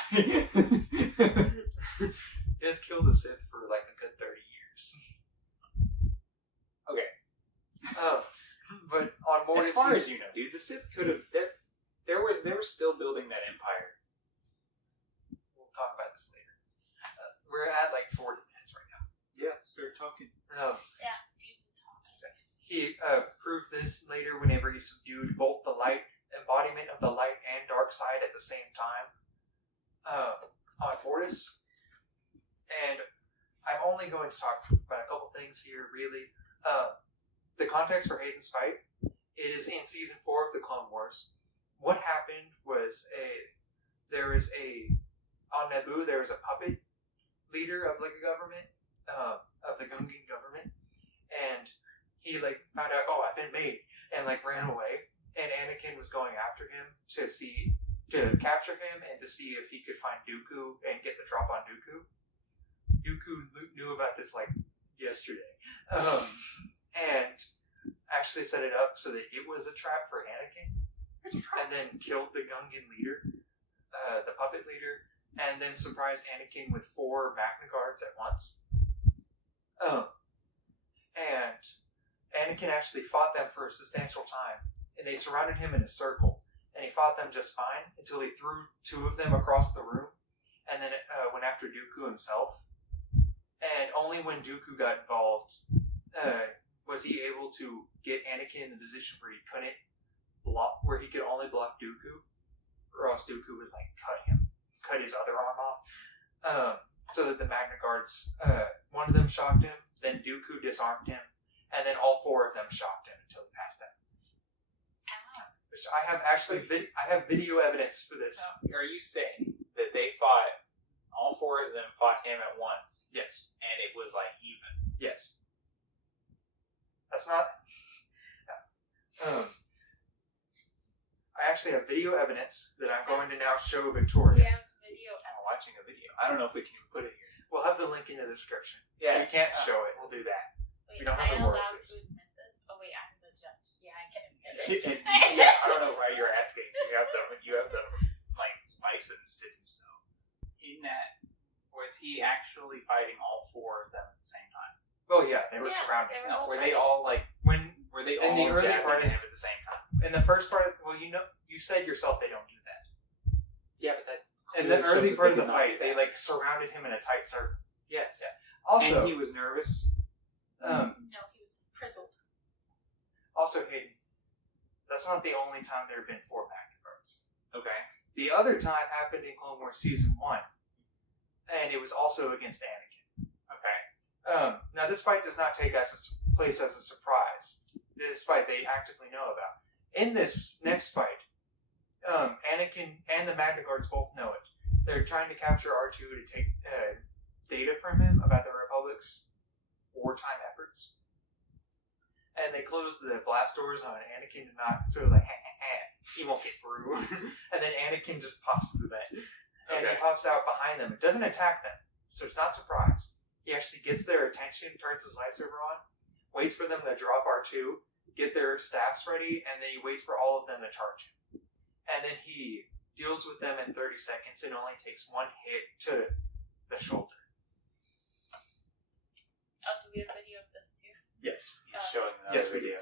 he has killed the Sith for like a good 30 years. Okay. But on Mortis, As far as you know, dude, the Sith could have. They were still building that empire. we'll talk about this later. We're at like 40 minutes right now. Yeah, start talking. Yeah, you can talk. He proved this later whenever he subdued both the light embodiment of the light and dark side at the same time on Mortis. And I'm only going to talk about a couple things here, really. The context for Hayden's fight is in season 4 of the Clone Wars. What happened was on Naboo there was a puppet leader of like a government, of the Gungan government, and he like found out, I've been made, and like ran away. And Anakin was going after him to capture him and to see if he could find Dooku and get the drop on Dooku. Dooku knew about this like yesterday, and actually set it up so that it was a trap for Anakin. It's a trap. And then killed the Gungan leader, the puppet leader, and then surprised Anakin with 4 Magnaguards at once. And Anakin actually fought them for a substantial time. And they surrounded him in a circle, and he fought them just fine until he threw 2 of them across the room, and then went after Dooku himself. And only when Dooku got involved was he able to get Anakin in the position where he couldn't block, where he could only block Dooku, or else Dooku would like cut his other arm off. So that the Magnaguards, one of them shocked him, then Dooku disarmed him, and then all 4 of them shocked him until he passed out. Which I have actually, I have video evidence for this. Are you saying that they fought, all 4 of them fought him at once? Yes. And it was like even? Yes. That's not. No. I actually have video evidence that I'm going to now show Victoria. Yes, video. I'm watching a video. I don't know if we can put it here. We'll have the link in the description. Yeah. We can't show it. We'll do that. Wait, We don't am have I the word allowed for to admit this? Oh wait, I'm the judge. Yeah, I can admit it. Yeah, I don't know why you're asking. You have the like license to do so. In that, was he actually fighting all 4 of them at the same time? Oh yeah, they were Yeah, surrounded. they No, all were they fighting. all like? Were they In all the early jabbing part of- him at the same time? In the first part, you said yourself they don't do that. Yeah, but that. In the clearly early shows part that of the they did not fight, do they that. like surrounded him in a tight circle. Yes. Yeah. Also, and he was nervous. No, he was frizzled. Also, Hayden, that's not the only time there have been 4 Magnaguards. Okay. The other time happened in Clone Wars Season 1, and it was also against Anakin. Okay. Now, this fight does not take place as a surprise. This fight they actively know about. In this next fight, Anakin and the Magnaguards both know it. They're trying to capture R2 to take data from him about the Republic's wartime efforts. And they close the blast doors on Anakin to not sort of like, he won't get through. And then Anakin just pops through that. And he pops out behind them. It doesn't attack them, so it's not surprised. He actually gets their attention, turns his lightsaber on, waits for them to drop R2, get their staffs ready, and then he waits for all of them to charge him. And then he deals with them in 30 seconds and only takes one hit to the shoulder. Oh, do we have video of this too? Yes, he's showing another video.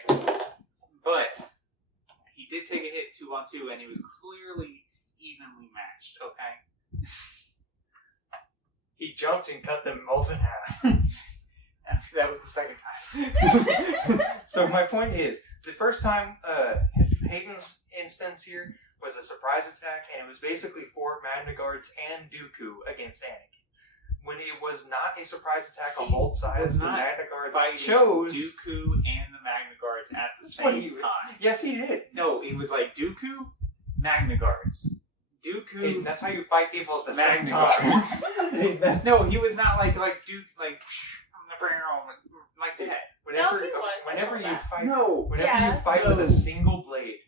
Okay. But he did take a hit 2-on-2, and he was clearly evenly matched. Okay. He jumped and cut them both in half. That was the second time. So my point is, the first time Hayden's instance here was a surprise attack, and it was basically 4 Magnaguards and Dooku against Anakin. When it was not a surprise attack on both sides, the Magnaguards chose Dooku and the Magnaguards at the same time. Yes, he did. No, it was like Dooku, Magnaguards. Dooku. Hey, that's how you fight people at the same time. No, he was not like Duke, like that. Whenever you fight, No. you fight with a single blade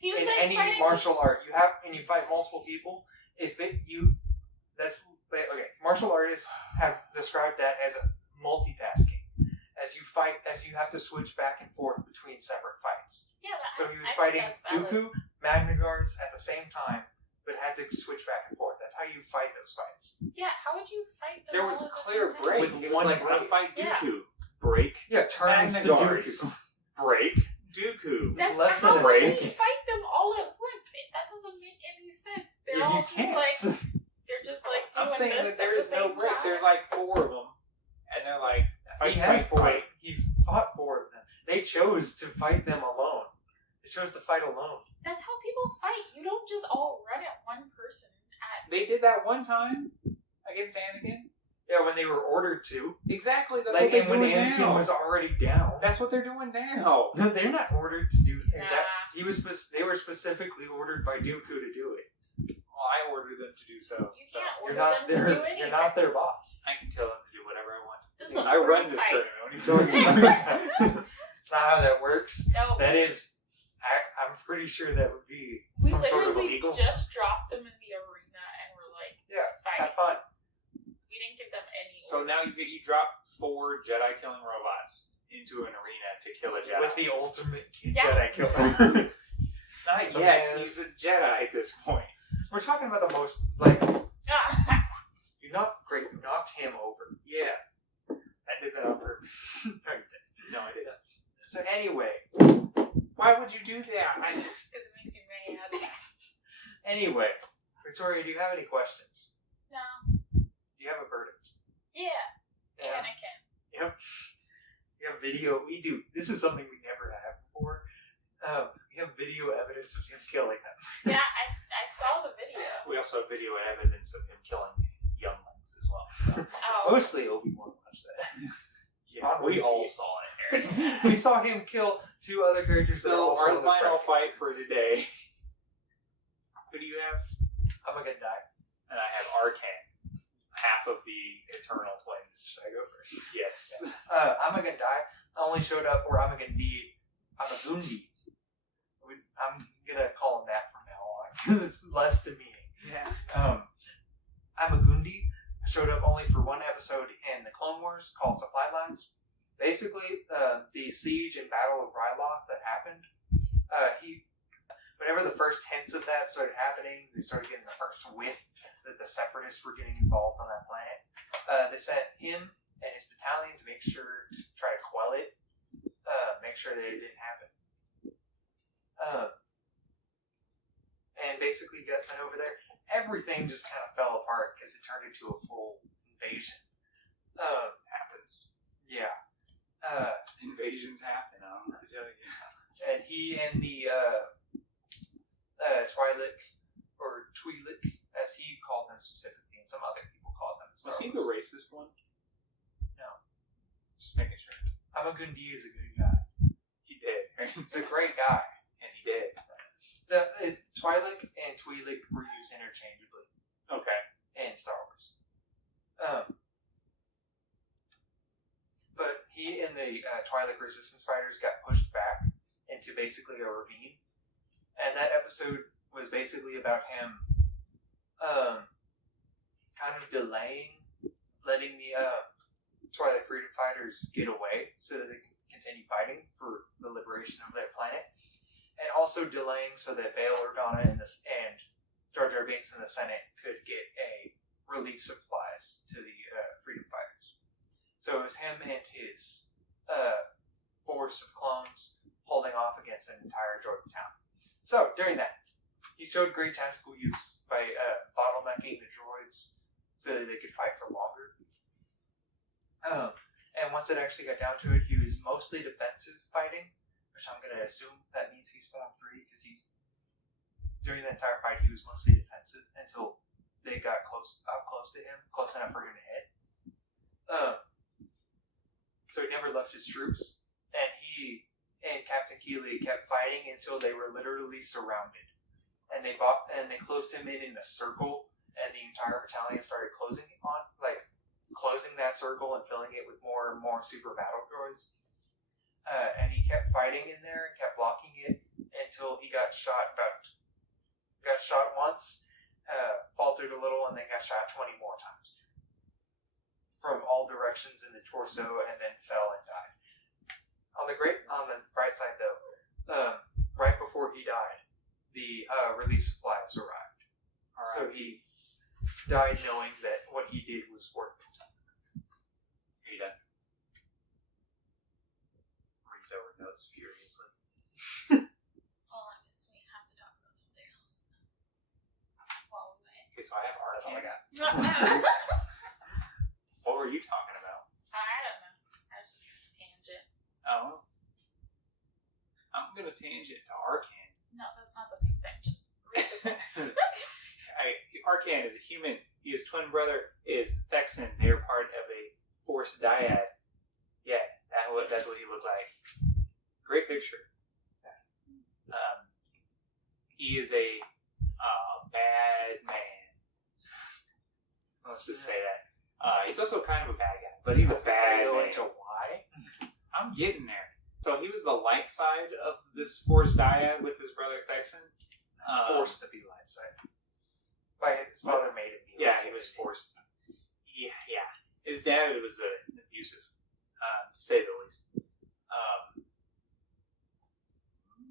He was in like any fighting martial art, you fight multiple people. Martial artists have described that as multitasking. As you have to switch back and forth between separate fights. Yeah, So he was I fighting think that's valid. Dooku, Magnaguards at the same time, but had to switch back and forth. That's how you fight those fights. Yeah, how would you fight them There was all a at the clear same time? break. With It was one like, break. I fight Yeah. Dooku. Break. Yeah, turns to Magnaguards. Dooku. Break. Dooku. Less how than a do you second. fight them all at once? That doesn't make any sense. They're Yeah, all you just can't. like they're just like doing I'm saying this that there at is the no same break. time. There's like 4 of them, and they're like, fight. He fought 4 of them. They chose to fight them alone. They chose to fight alone. That's how people fight. You don't just all run at one person. They did that one time against Anakin. Yeah, when they were ordered to. Exactly. That's Like, what they're and when doing Anakin now. was already down. That's what they're doing now. No, they're not ordered to do Nah. They were specifically ordered by Dooku to do it. Well, I ordered them to do so. You can't You're order not them to do their. anything. You're not their boss. I can tell them to do whatever I want. This is a I run free this fight. tournament. What are you talking about? It's not how that works. No, That is. I'm pretty sure that would be we some sort of literally illegal. just dropped them in the arena and we're like, Yeah, fighting. have fun. We didn't give them any. So now you drop 4 Jedi killing robots into an arena to kill a Jedi. With the ultimate Yeah. Jedi killer. Not The yet. man- He's a Jedi at this point. We're talking about the most like Ah. you knocked him over. Yeah. I did that on purpose. No, you didn't. No, I didn't. So anyway, Why would you do that? Because it makes you mad. Victoria, do you have any questions? No. Do you have a verdict? Yeah. Yeah. Anakin. Yep. We have video. We do. This is something we never had before. We have video evidence of him killing them. Yeah, I saw the video. We also have video evidence of him killing younglings as well. So. Oh. Mostly Obi-Wan watched that. Yeah, we all saw it, Aaron. We saw him kill 2 other characters. that are So, also our on this final bracket. fight for today. Who do you have? I'm gonna die. And I have Arcan, half of the Eternal Twins. Should I go first? Yes. I'm gonna die. I only showed up where I'm gonna be. I'm a Gundi. I'm gonna call him that from now on because it's less demeaning. Yeah. I'm a Gundi. I showed up only for 1 episode in the Clone Wars called Supply Lines. Basically, the siege and battle of Ryloth that happened. Whenever the first hints of that started happening, they started getting the first whiff that the Separatists were getting involved on that planet. They sent him and his battalion to make sure, try to quell it, make sure that it didn't happen. And basically got sent over there. Everything just kind of fell apart because it turned into a full invasion. Happens. Yeah. Invasions happen, I don't know what to tell you. And he and the Twi'lek, or Twi'lek, as he called them specifically, and some other people called them. Was he the racist one? No. Just making sure. Amagundi is a good guy. He did. Right? He's a great guy. And he did. Twi'lek and Twi'lek were used interchangeably Okay. in Star Wars. But he and the Twi'lek Resistance fighters got pushed back into basically a ravine. And that episode was basically about him kind of delaying letting the Twi'lek freedom fighters get away so that they can continue fighting for the liberation of their planet. And also delaying so that Bail Organa and Jar Jar Binks and the Senate could get a relief supplies to the freedom fighters. So it was him and his force of clones holding off against an entire droid town. So during that, he showed great tactical use by bottlenecking the droids so that they could fight for longer. And once it actually got down to it, he was mostly defensive fighting, which I'm going to assume that means he's Form 3, because during the entire fight, he was mostly defensive until they got close to him, close enough for him to hit. So he never left his troops, and he and Captain Keeley kept fighting until they were literally surrounded. And they closed him in a circle, and the entire battalion started closing that circle and filling it with more and more super battle droids. And he kept fighting in there and kept blocking it until he got shot once, faltered a little, and then got shot 20 more times from all directions in the torso, and then fell and died. On the bright side, though, right before he died, the relief supplies arrived. All right. So he died knowing that what he did was worth it. Are you done? Reads over notes furiously. Well, I guess we have to talk about something else. While we wait. Okay, so I have That's all I Arcan. got. What were you talking about? I don't know. I was just gonna tangent. Oh. I'm going to tangent to Arcan. No, that's not the same thing. Just read the Arcan is a human. His twin brother is Thexan. They're part of a Force dyad. Yeah, that's what he looked like. Great picture. He is a bad man. Let's just say that. He's also kind of a bad guy, but he's a bad man. Into why? I'm getting there. So he was the light side of this Force dyad with his brother Thexan. Forced to be light side. By his father made him be Yeah, light he was side. forced. Yeah. His dad was abusive, to say the least.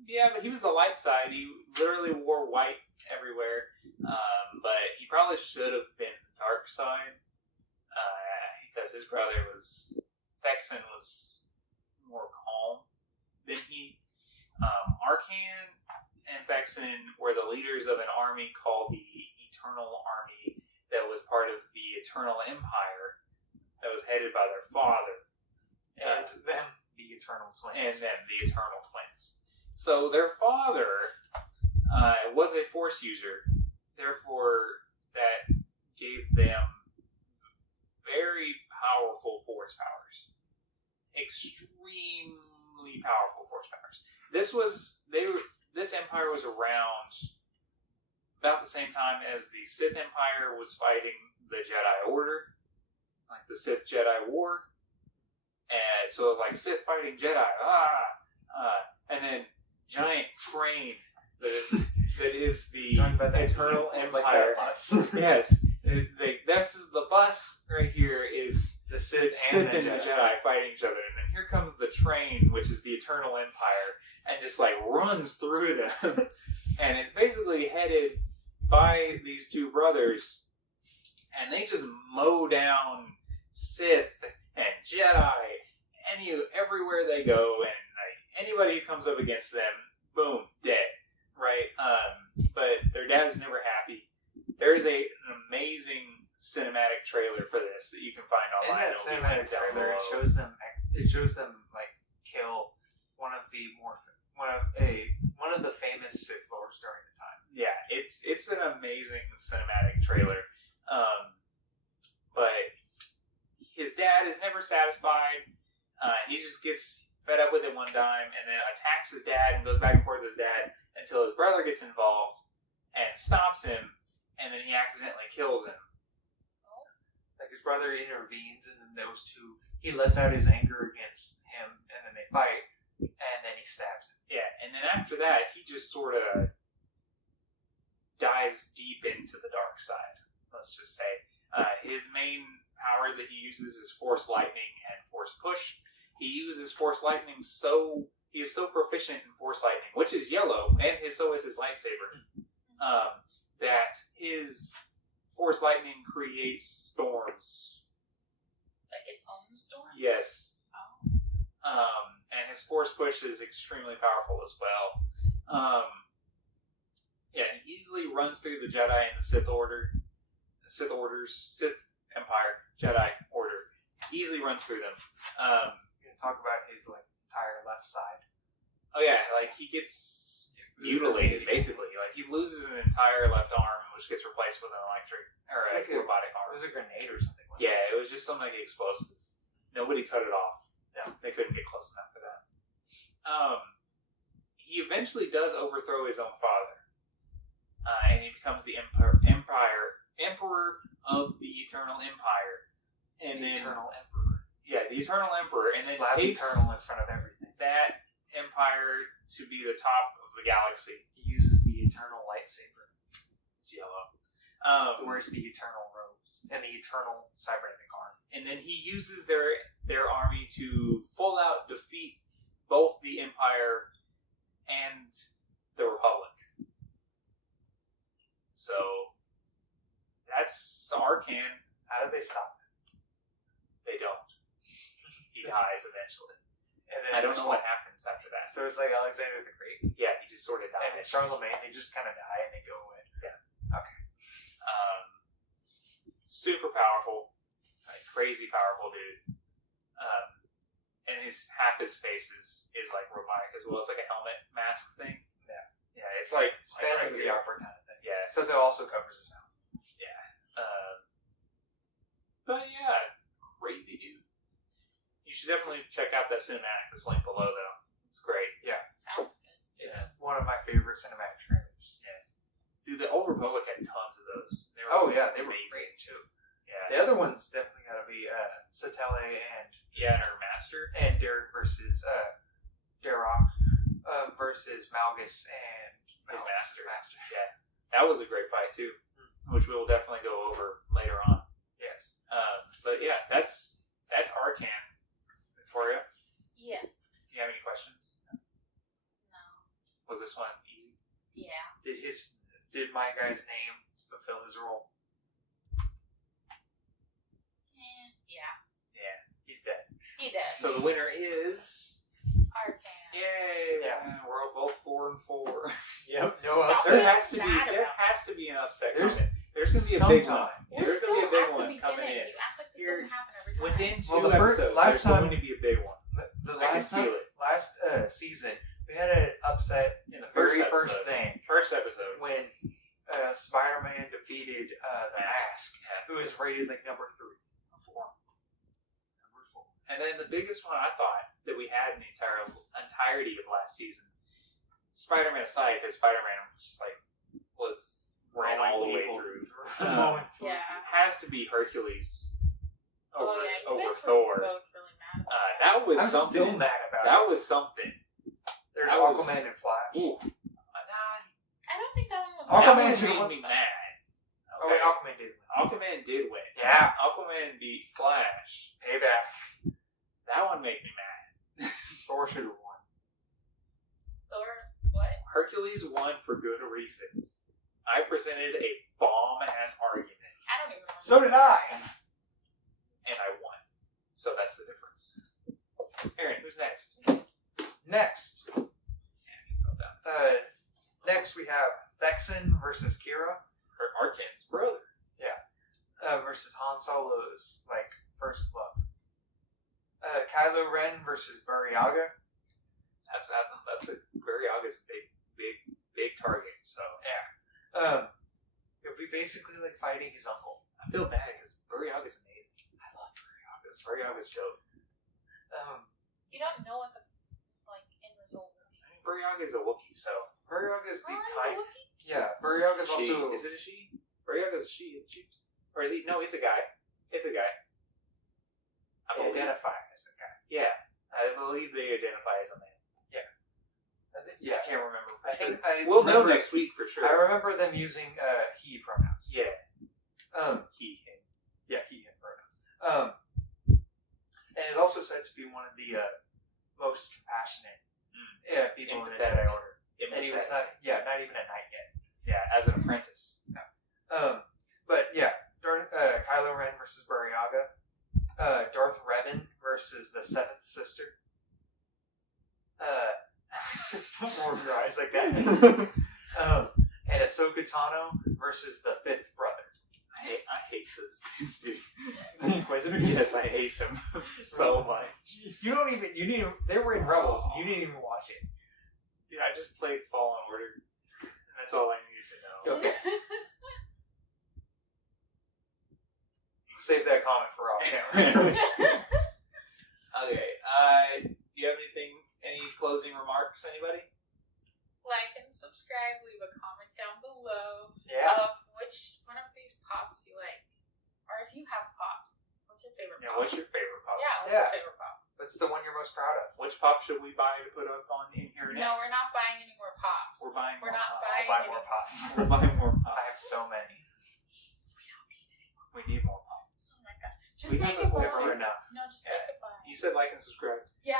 Yeah, but he was the light side. He literally wore white everywhere. But he probably should have been the dark side. Because his brother Thexan was more calm than he. Arcan and Thexan were the leaders of an army called the Eternal Army that was part of the Eternal Empire that was headed by their father. And them, the Eternal Twins. And then the Eternal Twins. So their father was a Force user. Therefore, that gave them very powerful Force powers. Extremely powerful Force powers. This empire was around about the same time as the Sith Empire was fighting the Jedi Order, like the Sith Jedi War. And so it was like Sith fighting Jedi, and then giant train that is the Eternal Empire. Yes, this is the bus right here. Is the Sith and and the the Jedi fighting each other, and then here comes the train, which is the Eternal Empire, and just like runs through them, and it's basically headed by these two brothers, and they just mow down Sith and Jedi everywhere they go, and like anybody who comes up against them, boom, dead. Right? But their dad is never happy. There is an amazing cinematic trailer for this that you can find In online. that cinematic trailer, it shows them like kill one of the famous Sith lords during the time. Yeah, it's an amazing cinematic trailer. But his dad is never satisfied. He just gets fed up with it one time, and then attacks his dad and goes back and forth with his dad until his brother gets involved and stops him, and then he accidentally kills him. Like his brother intervenes, and then those two, he lets out his anger against him, and then they fight, and then he stabs him. Yeah, and then after that, he just sort of dives deep into the dark side, let's just say. His main powers that he uses is Force Lightning and Force Push. He uses Force Lightning he is so proficient in Force Lightning, which is yellow, and so is his lightsaber, that his Force Lightning creates storms. Like its own storm? Yes. Oh. And his Force Push is extremely powerful as well. Yeah, he easily runs through the Jedi and the Sith Empire, Jedi Order. Easily runs through them. You can talk about his entire left side. Oh yeah, he gets mutilated basically. He loses an entire left arm, which gets replaced with an electric or It's like a robotic arm. It was a grenade or something. Wasn't Yeah, it was just something explosive. Nobody cut it off. Yeah. They couldn't get close enough for that. He eventually does overthrow his own father. And he becomes the Emperor of the Eternal Empire. And the then Eternal Emperor. Yeah, the Eternal Emperor, and then Slap takes Eternal in front of everything. that empire to be the top of the galaxy. He uses the Eternal lightsaber. It's yellow. He wears the Eternal robes and the Eternal cybernetic arm. And then he uses their army to full out defeat both the Empire and the Republic. So that's Arcan. How did they stop him? They don't. He dies eventually. And then I don't know what happens after that. So it's like Alexander the Great. Yeah, he just sort of And dies. Charlemagne, they just kind of die and they go away. Super powerful, crazy powerful dude. And half his face is robotic as well. It's like a helmet mask thing. Yeah, it's It's Phantom of the Opera kind of thing. Yeah, So that also covers his mouth. but yeah, crazy dude. You should definitely check out that cinematic that's linked below, though. It's great. Sounds good. It's one of my favorite cinematic trailers. Dude, the Old Republic had tons of those. They Oh yeah, they were amazing. great too. Yeah, The other one's definitely got to be Satele and her master. Derek versus Darok versus Malgus and His Malgus' master. Yeah, that was a great fight too, which we will definitely go over later on. Yes. But yeah, that's Arcan. Victoria, Yes. do you have any questions? No. Was this one easy? Yeah. Did my guy's name fulfill his role? Yeah. Yeah, he's dead. He did. So the winner is. Arcan. Yay! Yeah. We're all both 4 and 4. Yep. No Stop upset. There being has to be. sad There about has to be an upset There's coming. There's going to be a big one. sometime. We're There's still going to be a big at one the coming beginning. in. You act like this Here, doesn't happen every time. Within 2 Well, the first- episodes, last there's going time- to be a big one. The I can last feel time, it. last season, we had an upset In the very first first episode. thing First episode. when Spider-Man defeated the Mask, Yeah. who was rated like number 3. 4. Number 4. And then the biggest one I thought that we had in the entirety of last season, Spider-Man aside, because Spider-Man just ran all the way through. Yeah. Has to be Hercules over Oh, yeah. You over guys Thor. were both really mad about that. That was I'm something. still mad about That it. was something. There's that was- Aquaman and Flash. Ooh. I don't think that one was Aquaman That bad. one should've made won. me mad. Oh wait, Aquaman did win. Aquaman did win. Yeah. Aquaman beat Flash. Payback. That one made me mad. Thor should have won. Thor, what? Hercules won for good reason. I presented a bomb-ass argument, I don't even remember. So did I. and I won. So that's the difference. Aaron, who's next? Next. Next we have Thexan versus Kira Arcan's brother. versus Han Solo's first love. Kylo Ren versus Burryaga. That's Burryaga's big target. So He'll be basically fighting his uncle. I feel bad because Burryaga's amazing. I love Burryaga's dope. You don't know what the Buryaga is a Wookiee, so. Buryaga is the Oh, kind. it's a Wookiee? Yeah, Buryaga is She. also. Is it a she? Buryaga is a she, isn't she? Or is he? No, it's a guy. It's a guy. I They believe. identify as a guy. Yeah. I believe they identify as a man. Yeah. I can't remember for I sure. think I We'll know remember- next week for sure. I remember them using he pronouns. Yeah. He. Him. Yeah, he him pronouns. And is also said to be one of the most compassionate people in the Empathetic. Jedi Order. And he was not even a knight yet. Yeah, as an apprentice. But yeah, Kylo Ren versus Buryaga, Darth Revan versus the Seventh Sister. Don't roll your eyes like that. And Ahsoka Tano versus the Fifth Brother. I hate those dudes, dude. The Inquisitors. Yes, I hate them so much. You don't even. You didn't. They were in Rebels. And you didn't even watch it. Dude, I just played Fallen Order. And that's all I needed to know. Okay. Save that comment for off camera. Okay. Do you have any closing remarks, anybody? Like and subscribe. Leave a comment down below. Yeah. Which one of these pops you like, or if you have pops, what's your favorite? Yeah, pop? what's your favorite pop? Yeah, what's Yeah. your favorite pop? What's the one you're most proud of? Which pop should we buy to put up on in here next? No, we're not buying any more pops. We're buying We're more not pops. buying I'll buy any more pops. We're buying more pops. I have so many. We need more pops. Oh my gosh! Just We say have a goodbye. Never enough. No, just say goodbye. You said like and subscribe. Yeah.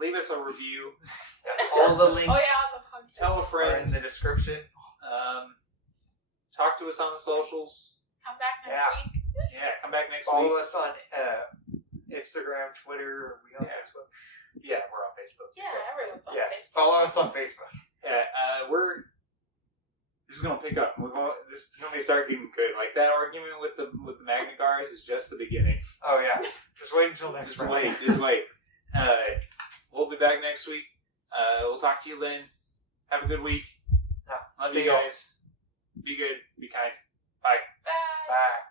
Leave us a review. All the links Oh yeah, on the podcast. Tell a are friend. in the description. Talk to us on the socials. Come back next Yeah. week. Yeah, come back next Follow week. us on Instagram, Twitter. Are we on Yeah. Facebook? Yeah, we're on Facebook. Yeah, everyone's on Yeah. Facebook. Follow us on Facebook. Yeah, this is gonna pick up. This is gonna start getting good. Like that argument with the Magnaguards is just the beginning. Oh yeah. Just wait until next Just round. wait, just wait. We'll be back next week. We'll talk to you, Lynn. Have a good week. Love See you y'all. guys. Be good. Be kind. Bye. Bye. Bye.